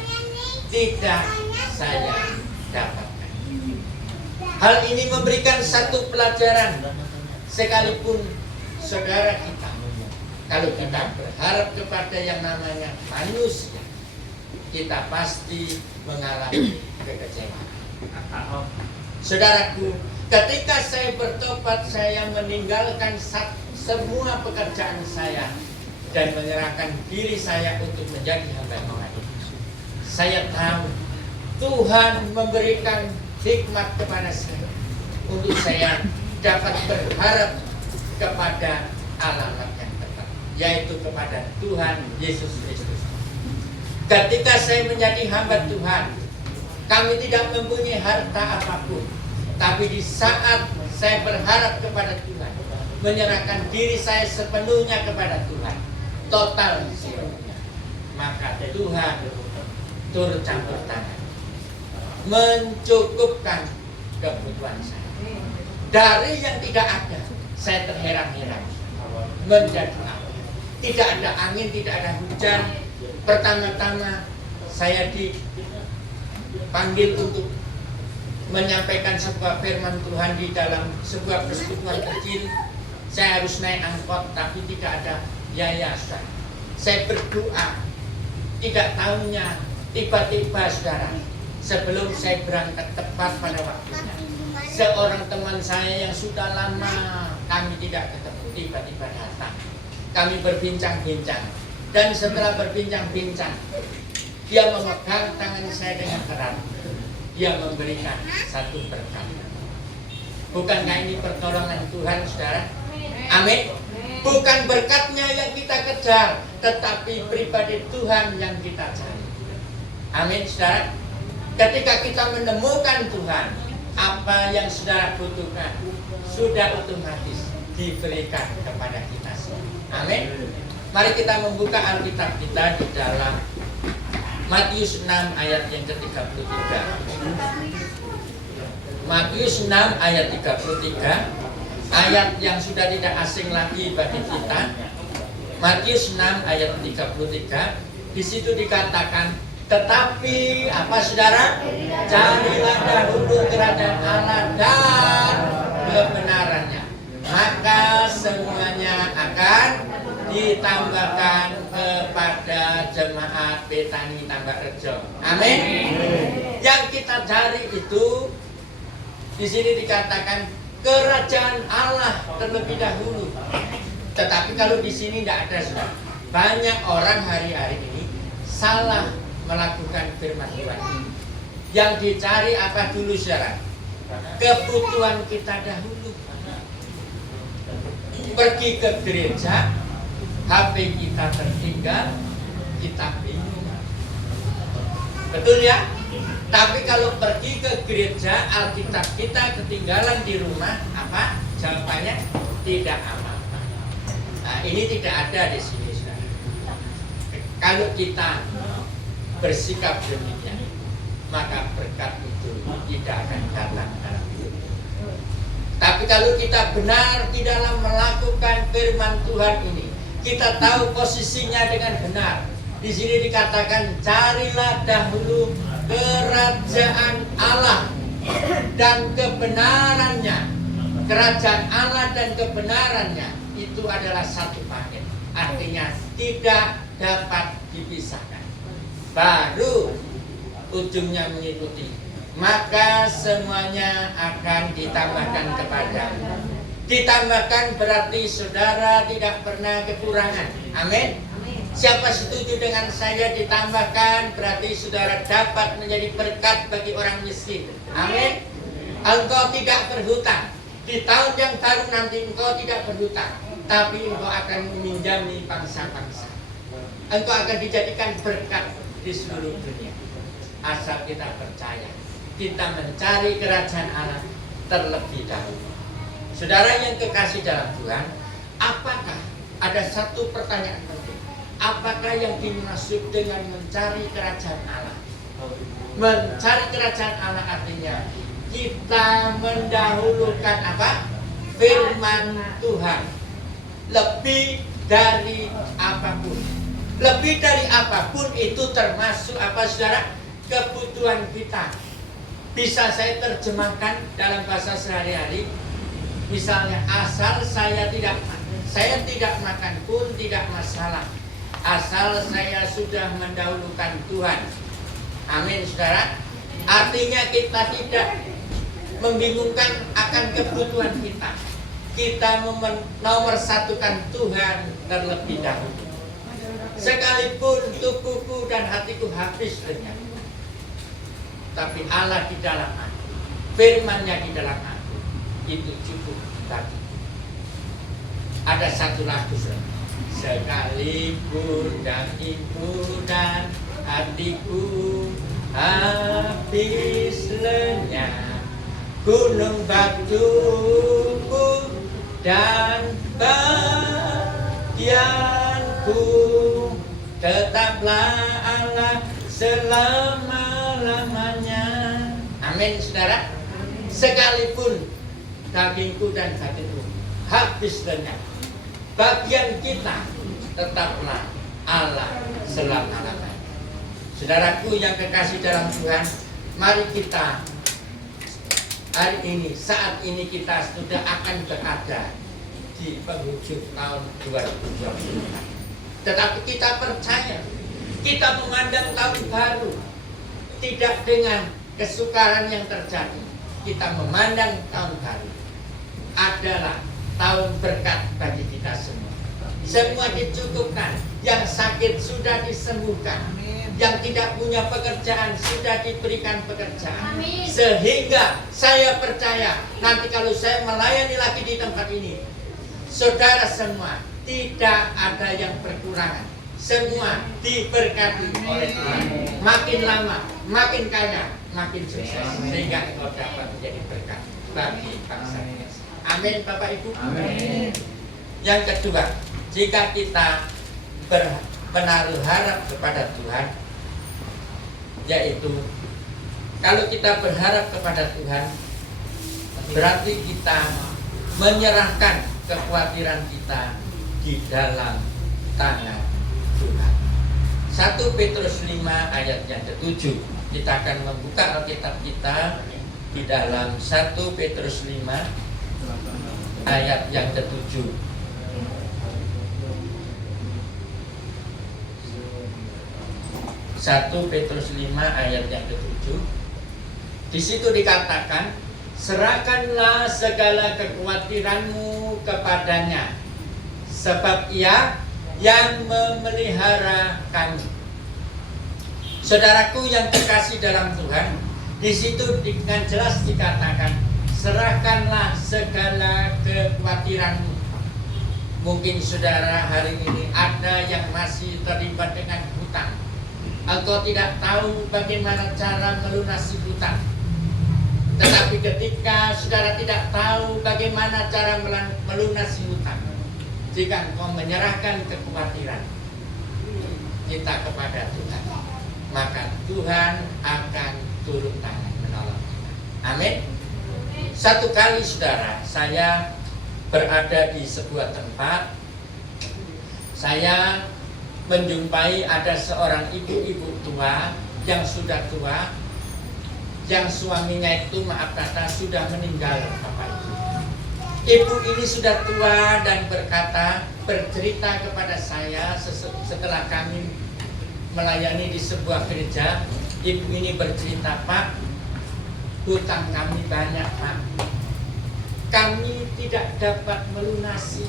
tidak saya dapatkan. Hal ini memberikan satu pelajaran. Sekalipun saudara kita, kalau kita berharap kepada yang namanya manusia, kita pasti mengalami kekecewaan. Saudaraku, ketika saya bertobat, saya meninggalkan semua pekerjaan saya dan menyerahkan diri saya untuk menjadi hamba Tuhan. Saya tahu Tuhan memberikan hikmat kepada saya untuk saya dapat berharap kepada alamat yang tepat, yaitu kepada Tuhan Yesus Kristus. Ketika saya menjadi hamba Tuhan, kami tidak mempunyai harta apapun, tapi di saat saya berharap kepada Tuhan, menyerahkan diri saya sepenuhnya kepada Tuhan, total sepenuhnya, maka Tuhan turut campur tangan, mencukupkan kebutuhan saya. Dari yang tidak ada, saya terheran-heran menjadi apa? Tidak ada angin, tidak ada hujan. Pertama-tama saya dipanggil untuk menyampaikan sebuah firman Tuhan di dalam sebuah persekutuan kecil. Saya harus naik angkot, tapi tidak ada yayasan. Saya berdoa, tidak tahunya tiba-tiba, saudara, sebelum saya berangkat tepat pada waktunya, seorang teman saya yang sudah lama kami tidak ketemu tiba-tiba datang. Kami berbincang-bincang. Dan setelah berbincang-bincang, dia memegang tangan saya dengan erat. Dia memberikan satu berkat. Bukankah ini pertolongan Tuhan, saudara? Amin. Bukan berkatnya yang kita kejar, tetapi pribadi Tuhan yang kita cari. Amin, saudara. Ketika kita menemukan Tuhan, apa yang saudara butuhkan sudah otomatis diberikan kepada kita semua. Amin. Mari kita membuka Alkitab kita di dalam Matius 6 ayat yang ke-33. Matius 6 ayat 33, ayat yang sudah tidak asing lagi bagi kita. Matius 6 ayat 33, di situ dikatakan, tetapi apa saudara? Carilah dahulu kerajaan Allah dan kebenarannya, maka semuanya akan ditambahkan kepada jemaat Betani Tambak Rejo. Amin. Yang kita cari itu di sini dikatakan kerajaan Allah terlebih dahulu. Tetapi kalau di sini tidak ada, saudara. Banyak orang hari-hari ini salah melakukan firman Tuhan. Yang dicari apa dulu, saudara? Kebutuhan kita dahulu. Pergi ke gereja, HP kita tertinggal, kita bingung. Betul ya? Tapi kalau pergi ke gereja, Alkitab kita ketinggalan di rumah, apa? Jawabannya tidak apa-apa. Nah, ini tidak ada di sini, saudara. Kalau kita bersikap demikian, maka berkat itu tidak akan datang dalam hidup. Tapi kalau kita benar di dalam melakukan firman Tuhan ini, kita tahu posisinya dengan benar. Di sini dikatakan, carilah dahulu kerajaan Allah dan kebenarannya. Kerajaan Allah dan kebenarannya itu adalah satu paket. Artinya tidak dapat dipisahkan. Baru ujungnya mengikuti. Maka semuanya akan ditambahkan kepadamu. Ditambahkan berarti saudara tidak pernah kekurangan. Amin. Siapa setuju dengan saya ditambahkan, berarti saudara dapat menjadi berkat bagi orang miskin. Amin. Engkau tidak berhutang. Di tahun yang baru nanti engkau tidak berhutang, tapi engkau akan meminjami bangsa-bangsa. Engkau akan dijadikan berkat di seluruh dunia. Asal kita percaya, kita mencari kerajaan Allah terlebih dahulu. Saudara yang kekasih dalam Tuhan, apakah ada satu pertanyaan penting? Apakah yang dimaksud dengan mencari kerajaan Allah? Mencari kerajaan Allah artinya kita mendahulukan apa? Firman Tuhan lebih dari apapun. Lebih dari apapun itu termasuk apa, saudara? Kebutuhan kita. Bisa saya terjemahkan dalam bahasa sehari-hari. Misalnya, asal saya tidak makan pun tidak masalah. Asal saya sudah mendahulukan Tuhan. Amin, saudara. Artinya kita tidak membingungkan akan kebutuhan kita. Kita nomor satukan Tuhan terlebih dahulu. Sekalipun tubuhku dan hatiku habis lenyap, tapi Allah di dalam aku, firman-Nya di dalam aku, itu cukup bagi. Ada satu lagu, sekalipun dagingku dan hatiku habis lenyap, gunung batuku dan bagianku, tetaplah Allah selama-lamanya. Amin, saudara. Sekalipun dagingku dan hatiku habis lenyap, bagian kita tetaplah Allah selama-lamanya. Saudaraku yang kekasih dalam Tuhan, mari kita hari ini, saat ini kita sudah akan berada di penghujung tahun 2024. Tetapi kita percaya, kita memandang tahun baru tidak dengan kesukaran yang terjadi. Kita memandang tahun baru adalah tahun berkat bagi kita semua. Semua dicukupkan, yang sakit sudah disembuhkan, yang tidak punya pekerjaan sudah diberikan pekerjaan. Amin. Sehingga saya percaya nanti kalau saya melayani lagi di tempat ini, saudara semua tidak ada yang berkurangan. Semua diberkati oleh Tuhan. Makin lama, makin kaya, makin sukses, sehingga engkau dapat menjadi berkat bagi bangsa Indonesia. Amin, Bapak Ibu. Amin. Yang kedua, jika kita menaruh harap kepada Tuhan, yaitu kalau kita berharap kepada Tuhan, berarti kita menyerahkan kekhawatiran kita di dalam tangan Tuhan. 1 Petrus 5 ayat yang ke-7. Kita akan membuka Alkitab kita di dalam 1 Petrus 5 ayat yang ke-7. 1 Petrus 5 ayat yang ke-7. Di situ dikatakan, serahkanlah segala kekhawatiranmu kepadanya, sebab Ia yang memelihara kamu. Saudaraku yang terkasih dalam Tuhan, di situ dengan jelas dikatakan, serahkanlah segala kekhawatiranmu. Mungkin saudara hari ini ada yang masih terlibat dengan hutang. Engkau tidak tahu bagaimana cara melunasi hutang. Tetapi ketika saudara tidak tahu bagaimana cara melunasi hutang, jika engkau menyerahkan kekhawatiran kita kepada Tuhan, maka Tuhan akan turun tangan menolong kita. Amin. Satu kali saudara, saya berada di sebuah tempat, saya menjumpai ada seorang ibu-ibu tua yang sudah tua, yang suaminya itu maaf kata sudah meninggal, Bapak Ibu. Ibu ini sudah tua dan bercerita kepada saya setelah kami melayani di sebuah gereja. Ibu ini bercerita, Pak, hutang kami banyak, Pak. Kami tidak dapat melunasi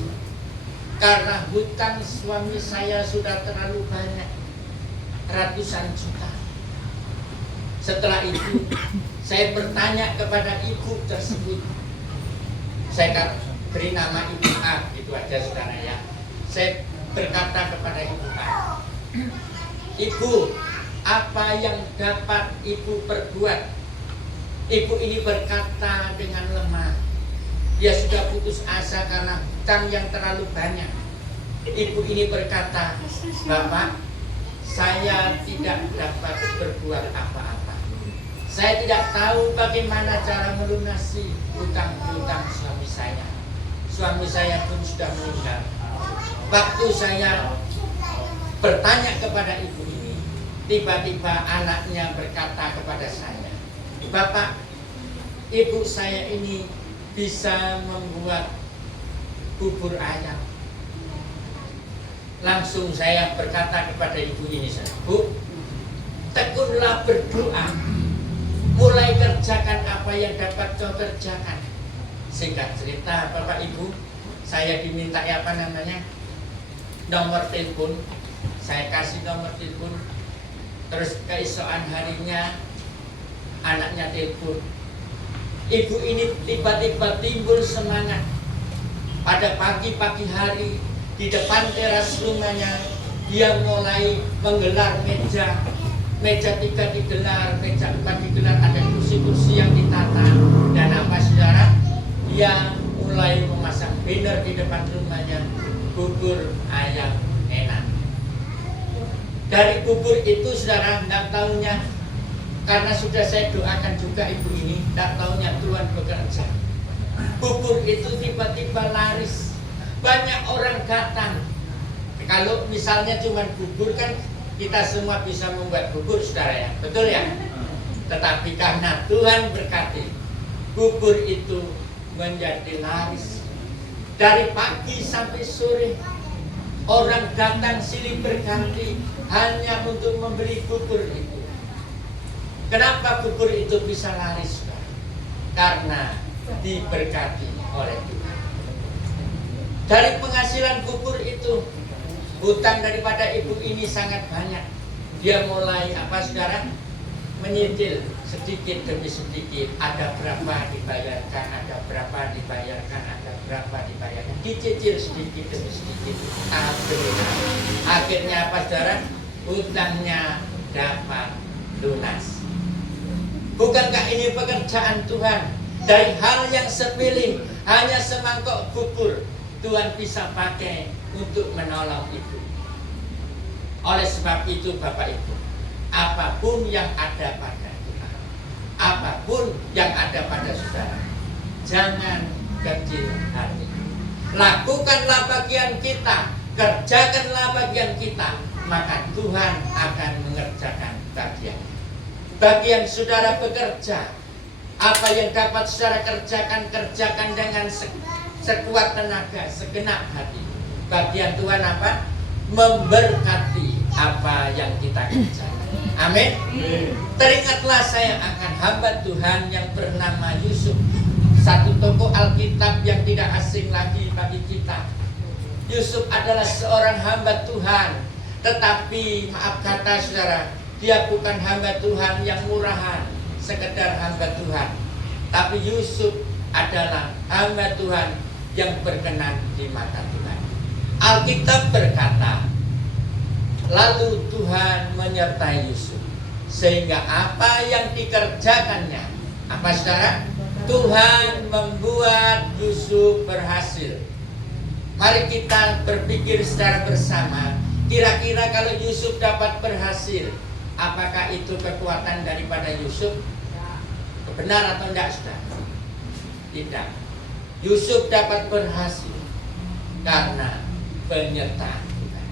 karena hutang suami saya sudah terlalu banyak, ratusan juta. Setelah itu saya bertanya kepada ibu tersebut. Saya beri nama Ibu A, itu aja saudara ya. Saya berkata kepada Ibu A, Ibu, apa yang dapat Ibu perbuat? Ibu ini berkata dengan lemah. Dia sudah putus asa karena hutang yang terlalu banyak. Ibu ini berkata, Bapak, saya tidak dapat berbuat apa-apa. Saya tidak tahu bagaimana cara melunasi hutang-hutang suami saya. Suami saya pun sudah meninggal. Waktu saya bertanya kepada ibu ini, tiba-tiba anaknya berkata kepada saya, Bapak, ibu saya ini bisa membuat bubur ayam. Langsung saya berkata kepada ibu ini, Bu, tekunlah berdoa, mulai kerjakan apa yang dapat kau kerjakan. Singkat cerita, Bapak Ibu, saya diminta nomor telepon. Saya kasih nomor telepon. Terus keesokan harinya anaknya telepon. Ibu ini tiba-tiba timbul semangat. Pada pagi-pagi hari di depan teras rumahnya, dia mulai menggelar meja 3 digelar, meja 4 digelar, ada kursi-kursi yang ditata. Dan apa saudara? Dia mulai memasang banner di depan rumahnya, bubur ayam enak. Dari bubur itu saudara, tidak tahunya, karena sudah saya doakan juga ibu ini, tidak tahunya Tuhan bekerja. Bubur itu tiba-tiba laris. Banyak orang datang. Kalau misalnya cuma bubur kan kita semua bisa membuat bubur, saudara ya, betul ya? Tetapi karena Tuhan berkati, bubur itu menjadi laris. Dari pagi sampai sore, orang datang silih berganti hanya untuk membeli bubur itu. Kenapa bubur itu bisa laris, saudara? Karena diberkati oleh Tuhan. Dari penghasilan bubur itu, hutang daripada ibu ini sangat banyak. Dia mulai saudara? menyicil sedikit demi sedikit, ada berapa dibayarkan, ada berapa dibayarkan, ada berapa dibayarkan, dicicil sedikit demi sedikit. Akhirnya apa saudara? Utangnya dapat lunas. Bukankah ini pekerjaan Tuhan? Dari hal yang sepele, hanya semangkok bubur, Tuhan bisa pakai untuk menolong itu. Oleh sebab itu Bapak Ibu, apapun yang ada pada Tuhan, apapun yang ada pada saudara, jangan kecil hati. Lakukanlah bagian kita, kerjakanlah bagian kita, maka Tuhan akan mengerjakan bagian. Bagian saudara bekerja, apa yang dapat saudara kerjakan, kerjakan dengan sekuat tenaga, segenap hati. Bagian Tuhan apa? Memberkati apa yang kita kerjakan. Amin. Teringatlah saya akan hamba Tuhan yang bernama Yusuf, satu tokoh Alkitab yang tidak asing lagi bagi kita. Yusuf adalah seorang hamba Tuhan, tetapi maaf kata saudara, dia bukan hamba Tuhan yang murahan, sekedar hamba Tuhan. Tapi Yusuf adalah hamba Tuhan yang berkenan di mata Tuhan. Alkitab berkata, lalu Tuhan menyertai Yusuf, sehingga apa yang dikerjakannya, apa saudara? Tuhan membuat Yusuf berhasil. Mari kita berpikir secara bersama, kira-kira kalau Yusuf dapat berhasil, apakah itu kekuatan daripada Yusuf? Benar atau tidak, saudara? Tidak. Yusuf dapat berhasil karena penyertaan Tuhan.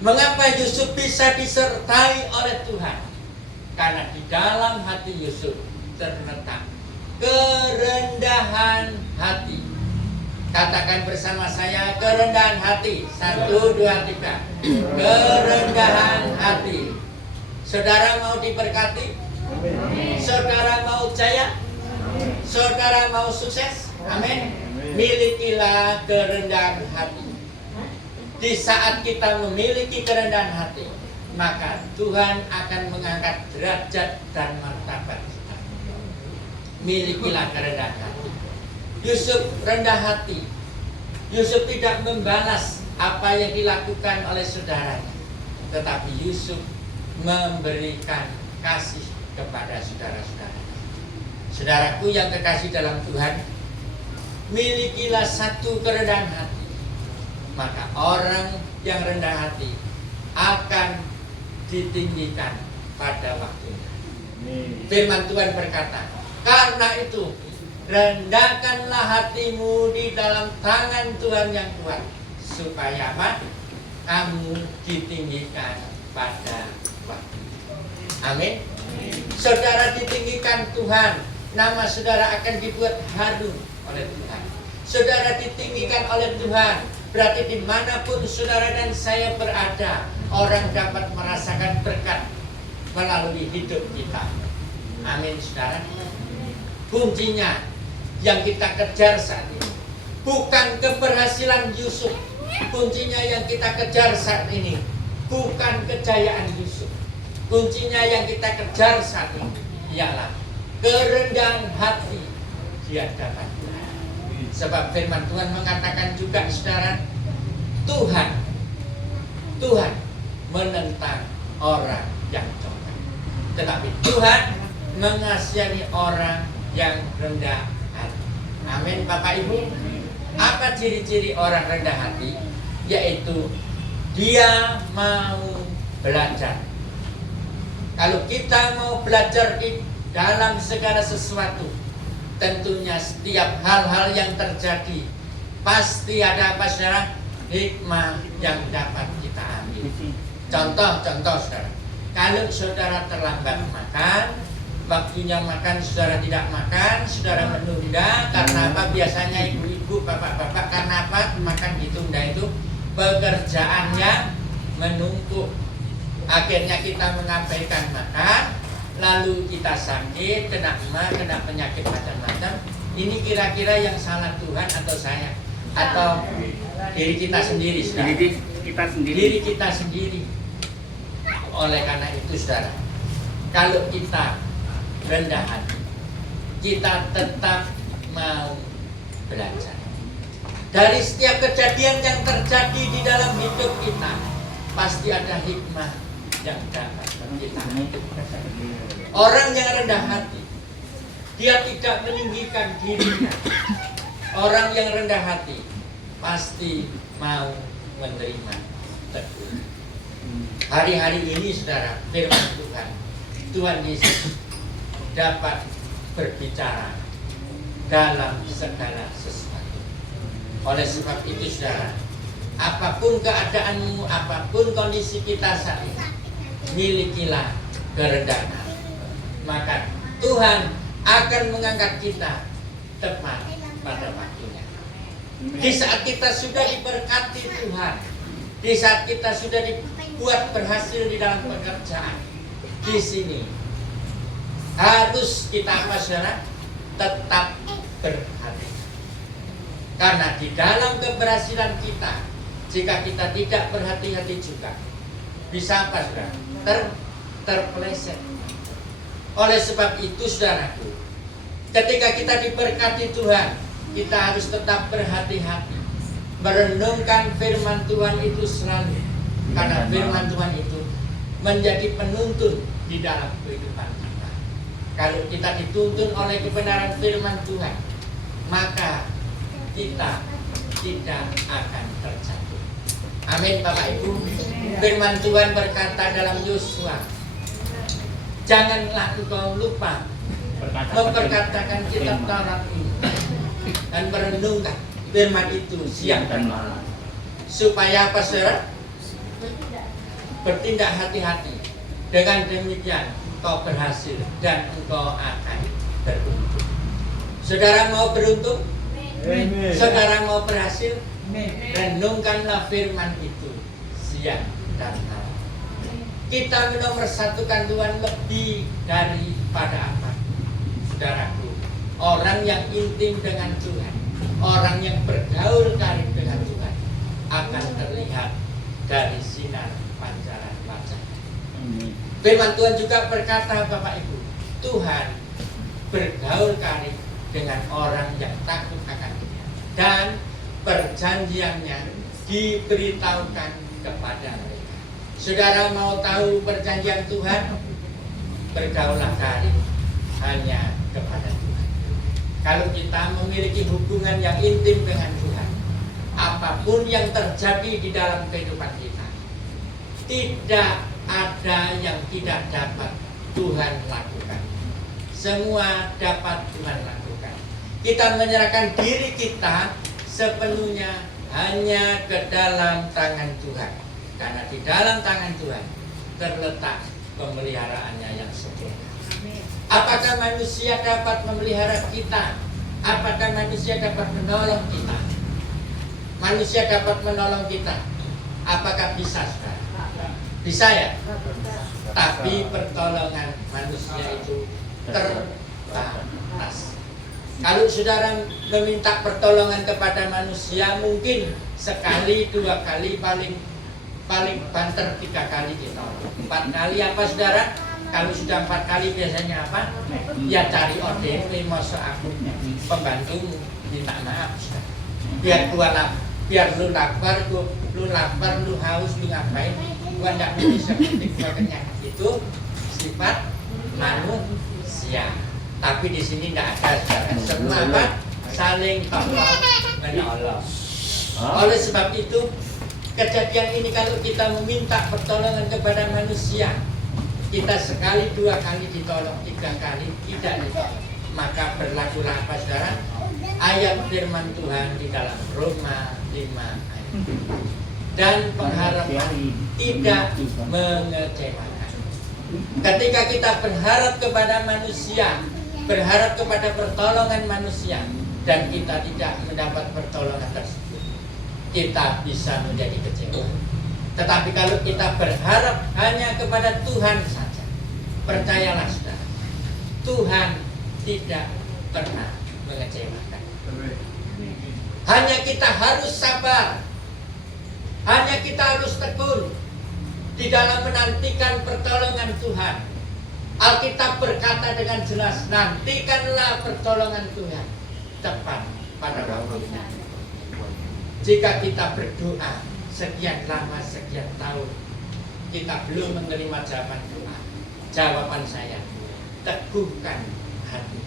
Mengapa Yusuf bisa disertai oleh Tuhan? Karena di dalam hati Yusuf terletak kerendahan hati. Katakan bersama saya, kerendahan hati. 1, 2, 3. Kerendahan hati. Saudara mau diberkati? Saudara mau jaya? Saudara mau sukses? Amin. Milikilah kerendahan hati. Di saat kita memiliki kerendahan hati, maka Tuhan akan mengangkat derajat dan martabat kita. Milikilah kerendahan hati. Yusuf rendah hati. Yusuf tidak membalas apa yang dilakukan oleh saudaranya, tetapi Yusuf memberikan kasih kepada saudara-saudara. Saudaraku yang terkasih dalam Tuhan, milikilah satu kerendahan hati, maka orang yang rendah hati akan ditinggikan pada waktunya. Firman Tuhan berkata, karena itu rendahkanlah hatimu di dalam tangan Tuhan yang kuat, supaya apa? Kamu ditinggikan pada waktu. Amin. Saudara ditinggikan Tuhan, nama saudara akan dibuat harum oleh Tuhan. Saudara ditinggikan oleh Tuhan, berarti dimanapun saudara dan saya berada, orang dapat merasakan berkat melalui hidup kita. Amin, saudara. Kuncinya yang kita kejar saat ini bukan keberhasilan Yusuf. Kuncinya yang kita kejar saat ini bukan kejayaan Yusuf. Kuncinya yang kita kejar saat ini ialah kerendahan hati di hadapan Tuhan. Sebab firman Tuhan mengatakan juga, saudara, Tuhan menentang orang yang sombong, tetapi Tuhan mengasihani orang yang rendah hati. Amin, Bapak Ibu. Apa ciri-ciri orang rendah hati? Yaitu dia mau belajar. Kalau kita mau belajar di dalam segala sesuatu, tentunya setiap hal-hal yang terjadi pasti ada apa, saudara? Hikmah yang dapat kita ambil. Contoh, saudara. Kalau saudara terlambat makan, waktunya makan saudara tidak makan, saudara menunda, karena apa? Biasanya ibu-ibu, bapak-bapak, karena apa? Makan ditunda itu pekerjaannya menumpuk. Akhirnya kita mengabaikan makan, lalu kita sakit, kena emah, kena penyakit macam-macam. Ini kira-kira yang salah Tuhan atau saya? Atau diri kita sendiri, saudara? Diri kita sendiri. Oleh karena itu, saudara, kalau kita rendah hati, kita tetap mau belajar. Dari setiap kejadian yang terjadi di dalam hidup kita, pasti ada hikmah yang dapat kita ambil. Orang yang rendah hati, dia tidak meninggikan dirinya. Orang yang rendah hati pasti mau menerima teguran. Hari-hari ini saudara, firman Tuhan Yesus dapat berbicara dalam segala sesuatu. Oleh sebab itu saudara, apapun keadaanmu, apapun kondisi kita saat ini, milikilah kerendahan. Maka Tuhan akan mengangkat kita tepat pada waktunya. Di saat kita sudah diberkati Tuhan, di saat kita sudah dibuat berhasil di dalam pekerjaan, di sini harus kita apa saudara? Tetap berhati. Karena di dalam keberhasilan kita, jika kita tidak berhati-hati juga, bisa apa saudara? Terpeleset. Oleh sebab itu saudaraku, ketika kita diberkati Tuhan, kita harus tetap berhati-hati, merenungkan firman Tuhan itu selalu, karena firman Tuhan itu menjadi penuntun di dalam kehidupan kita. Kalau kita dituntun oleh kebenaran firman Tuhan, maka kita tidak akan terjatuh. Amin Bapak Ibu. Firman Tuhan berkata dalam Yosua, janganlah engkau lupa memperkatakan kitab Taurat ini dan merenungkan firman itu siang dan malam, supaya apa saudara? Bertindak hati-hati. Dengan demikian engkau berhasil dan engkau akan beruntung. Saudara mau beruntung? Saudara mau berhasil? Renungkanlah firman itu siang dan malam. Kita menomorsatukan Tuhan lebih daripada apa? Saudaraku, orang yang intim dengan Tuhan, orang yang bergaul karib dengan Tuhan, akan terlihat dari sinar pancaran wajahnya. Firman Tuhan juga berkata Bapak Ibu, Tuhan bergaul karib dengan orang yang takut akan Dia, dan perjanjiannya diberitahukan kepada mereka. Saudara mau tahu perjanjian Tuhan? Bergaulah karib hanya kepada Tuhan. Kalau kita memiliki hubungan yang intim dengan Tuhan, apapun yang terjadi di dalam kehidupan kita, tidak ada yang tidak dapat Tuhan lakukan. Semua dapat Tuhan lakukan. Kita menyerahkan diri kita sepenuhnya hanya ke dalam tangan Tuhan. Karena di dalam tangan Tuhan terletak pemeliharaannya yang sempurna. Apakah manusia dapat memelihara kita? Apakah manusia dapat menolong kita? Manusia dapat menolong kita. Apakah bisa saudara? Bisa ya? Tapi pertolongan manusia itu terbatas. Kalau saudara meminta pertolongan kepada manusia, mungkin sekali, dua kali, paling banter 3 kali ditolong. 4 kali apa saudara? Kalau sudah 4 kali biasanya apa? Ya cari ODP, masuk aku pembantumu, minta maaf saudara. Biar lu lapar, lu haus, lu ngapain? Gua nggak bisa ketik, gua kenyang. Itu sifat manusia. Tapi di sini nggak ada saudara. Semua apa? Saling tolong menolong. Oleh sebab itu, kejadian ini kalau kita meminta pertolongan kepada manusia, kita sekali, 2 kali ditolong, 3 kali tidak ditolong, maka berlakulah apa saudara? Ayat firman Tuhan di dalam Roma 5 ayat. Dan pengharapan tidak mengecewakan. Ketika kita berharap kepada manusia, berharap kepada pertolongan manusia, dan kita tidak mendapat pertolongan tersebut, kita bisa menjadi kecewa. Tetapi kalau kita berharap hanya kepada Tuhan saja, percayalah saudara, Tuhan tidak pernah mengecewakan. Hanya kita harus sabar, hanya kita harus tekun di dalam menantikan pertolongan Tuhan. Alkitab berkata dengan jelas, nantikanlah pertolongan Tuhan tepat pada waktunya. Jika kita berdoa sekian lama, sekian tahun, kita belum menerima jawaban saya, teguhkan hati,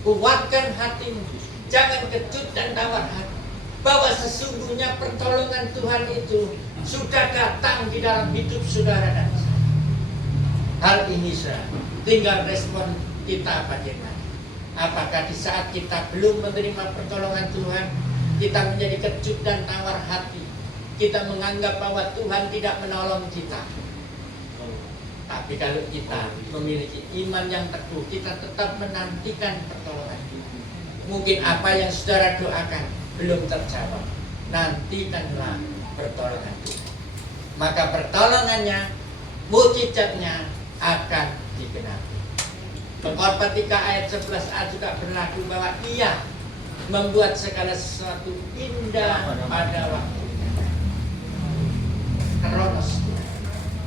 kuatkan hatimu, jangan kecut dan tawar hati, bahwa sesungguhnya pertolongan Tuhan itu sudah datang di dalam hidup saudara dan saya. Hal ini tinggal respon kita bagaimana. Apakah di saat kita belum menerima pertolongan Tuhan, kita menjadi kecut dan tawar hati, kita menganggap bahwa Tuhan tidak menolong kita. Tapi kalau kita memiliki iman yang teguh, kita tetap menantikan pertolongan Tuhan. Mungkin apa yang saudara doakan belum terjawab, nantikanlah pertolongan Tuhan. Maka pertolongannya, mukjizatnya akan digenapi. Pengkhotbah ayat 11a juga berlaku bahwa Ia membuat segala sesuatu indah pada waktunya. Kronos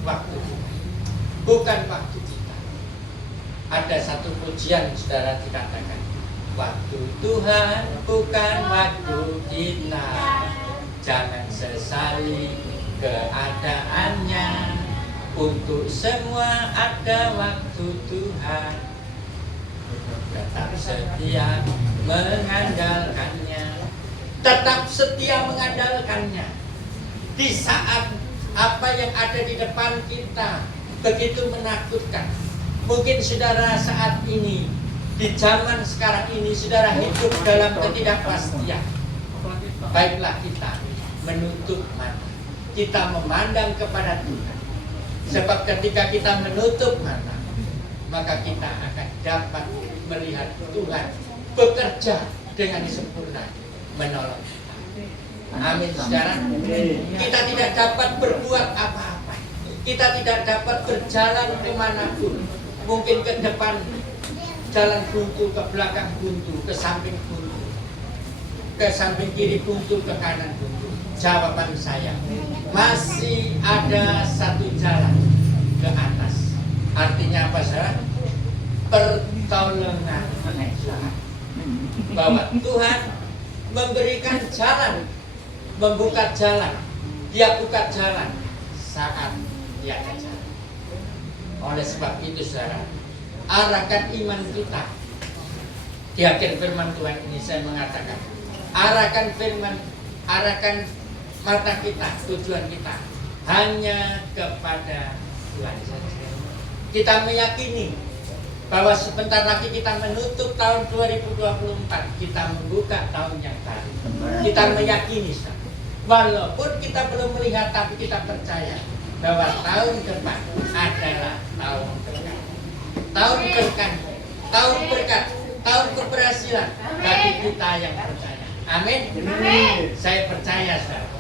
waktu kita, bukan waktu kita. Ada satu pujian saudara dikatakan, waktu Tuhan bukan waktu kita, jangan sesali keadaannya, untuk semua ada waktu Tuhan, tetap setia mengandalkannya, tetap setia mengandalkannya. Di saat apa yang ada di depan kita begitu menakutkan, mungkin saudara saat ini, di zaman sekarang ini, saudara hidup dalam ketidakpastian. Baiklah kita menutup mata, kita memandang kepada Tuhan. Sebab ketika kita menutup mata, maka kita akan dapat melihat Tuhan bekerja dengan sempurna menolong kita. Amin, saudara. Kita tidak dapat berbuat apa-apa. Kita tidak dapat berjalan kemanapun. Mungkin ke depan jalan buntu, ke belakang buntu, ke samping buntu, ke samping kiri buntu, ke kanan buntu. Jawaban saya, masih ada satu jalan ke atas. Artinya apa, saudara? Pertolongan Tuhan. Bahwa Tuhan memberikan jalan, membuka jalan. Dia buka jalan saat dia ada jalan. Oleh sebab itu, saudara, arahkan iman kita. Di akhir firman Tuhan ini saya mengatakan, arahkan mata kita, tujuan kita hanya kepada Tuhan saja. Kita meyakini bahwa sebentar lagi kita menutup tahun 2024, kita membuka tahun yang baru. Kita meyakini, walaupun kita belum melihat, tapi kita percaya bahwa tahun depan adalah tahun berkat. Tahun berkat, tahun berkat, tahun keberhasilan bagi kita yang percaya. Amin. Saya percaya, saudara,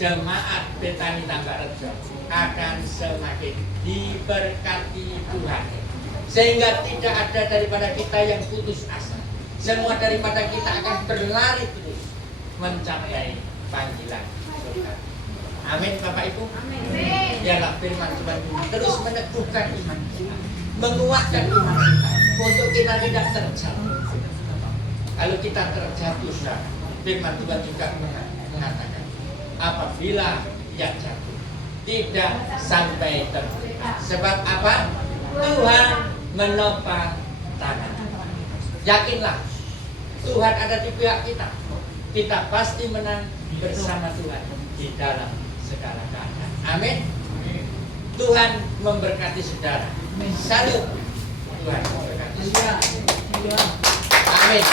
jemaat Betani Tambakrejo akan semakin diberkati Tuhan, sehingga tidak ada daripada kita yang putus asa. Semua daripada kita akan berlari terus mencapai panggilan surga. Amin, Bapak Ibu. Biarlah firman Tuhan terus meneguhkan iman kita, menguatkan iman kita, untuk kita tidak terjatuh. Kalau kita terjatuh, saudara, firman Tuhan juga mengatakan, apabila ia jatuh, tidak sampai terluka. Sebab apa? Tuhan menopang tangan. Yakinlah, Tuhan ada di pihak kita. Kita pasti menang bersama Tuhan di dalam segala keadaan. Amin. Tuhan memberkati saudara. Salut. Tuhan memberkati saudara. Amin.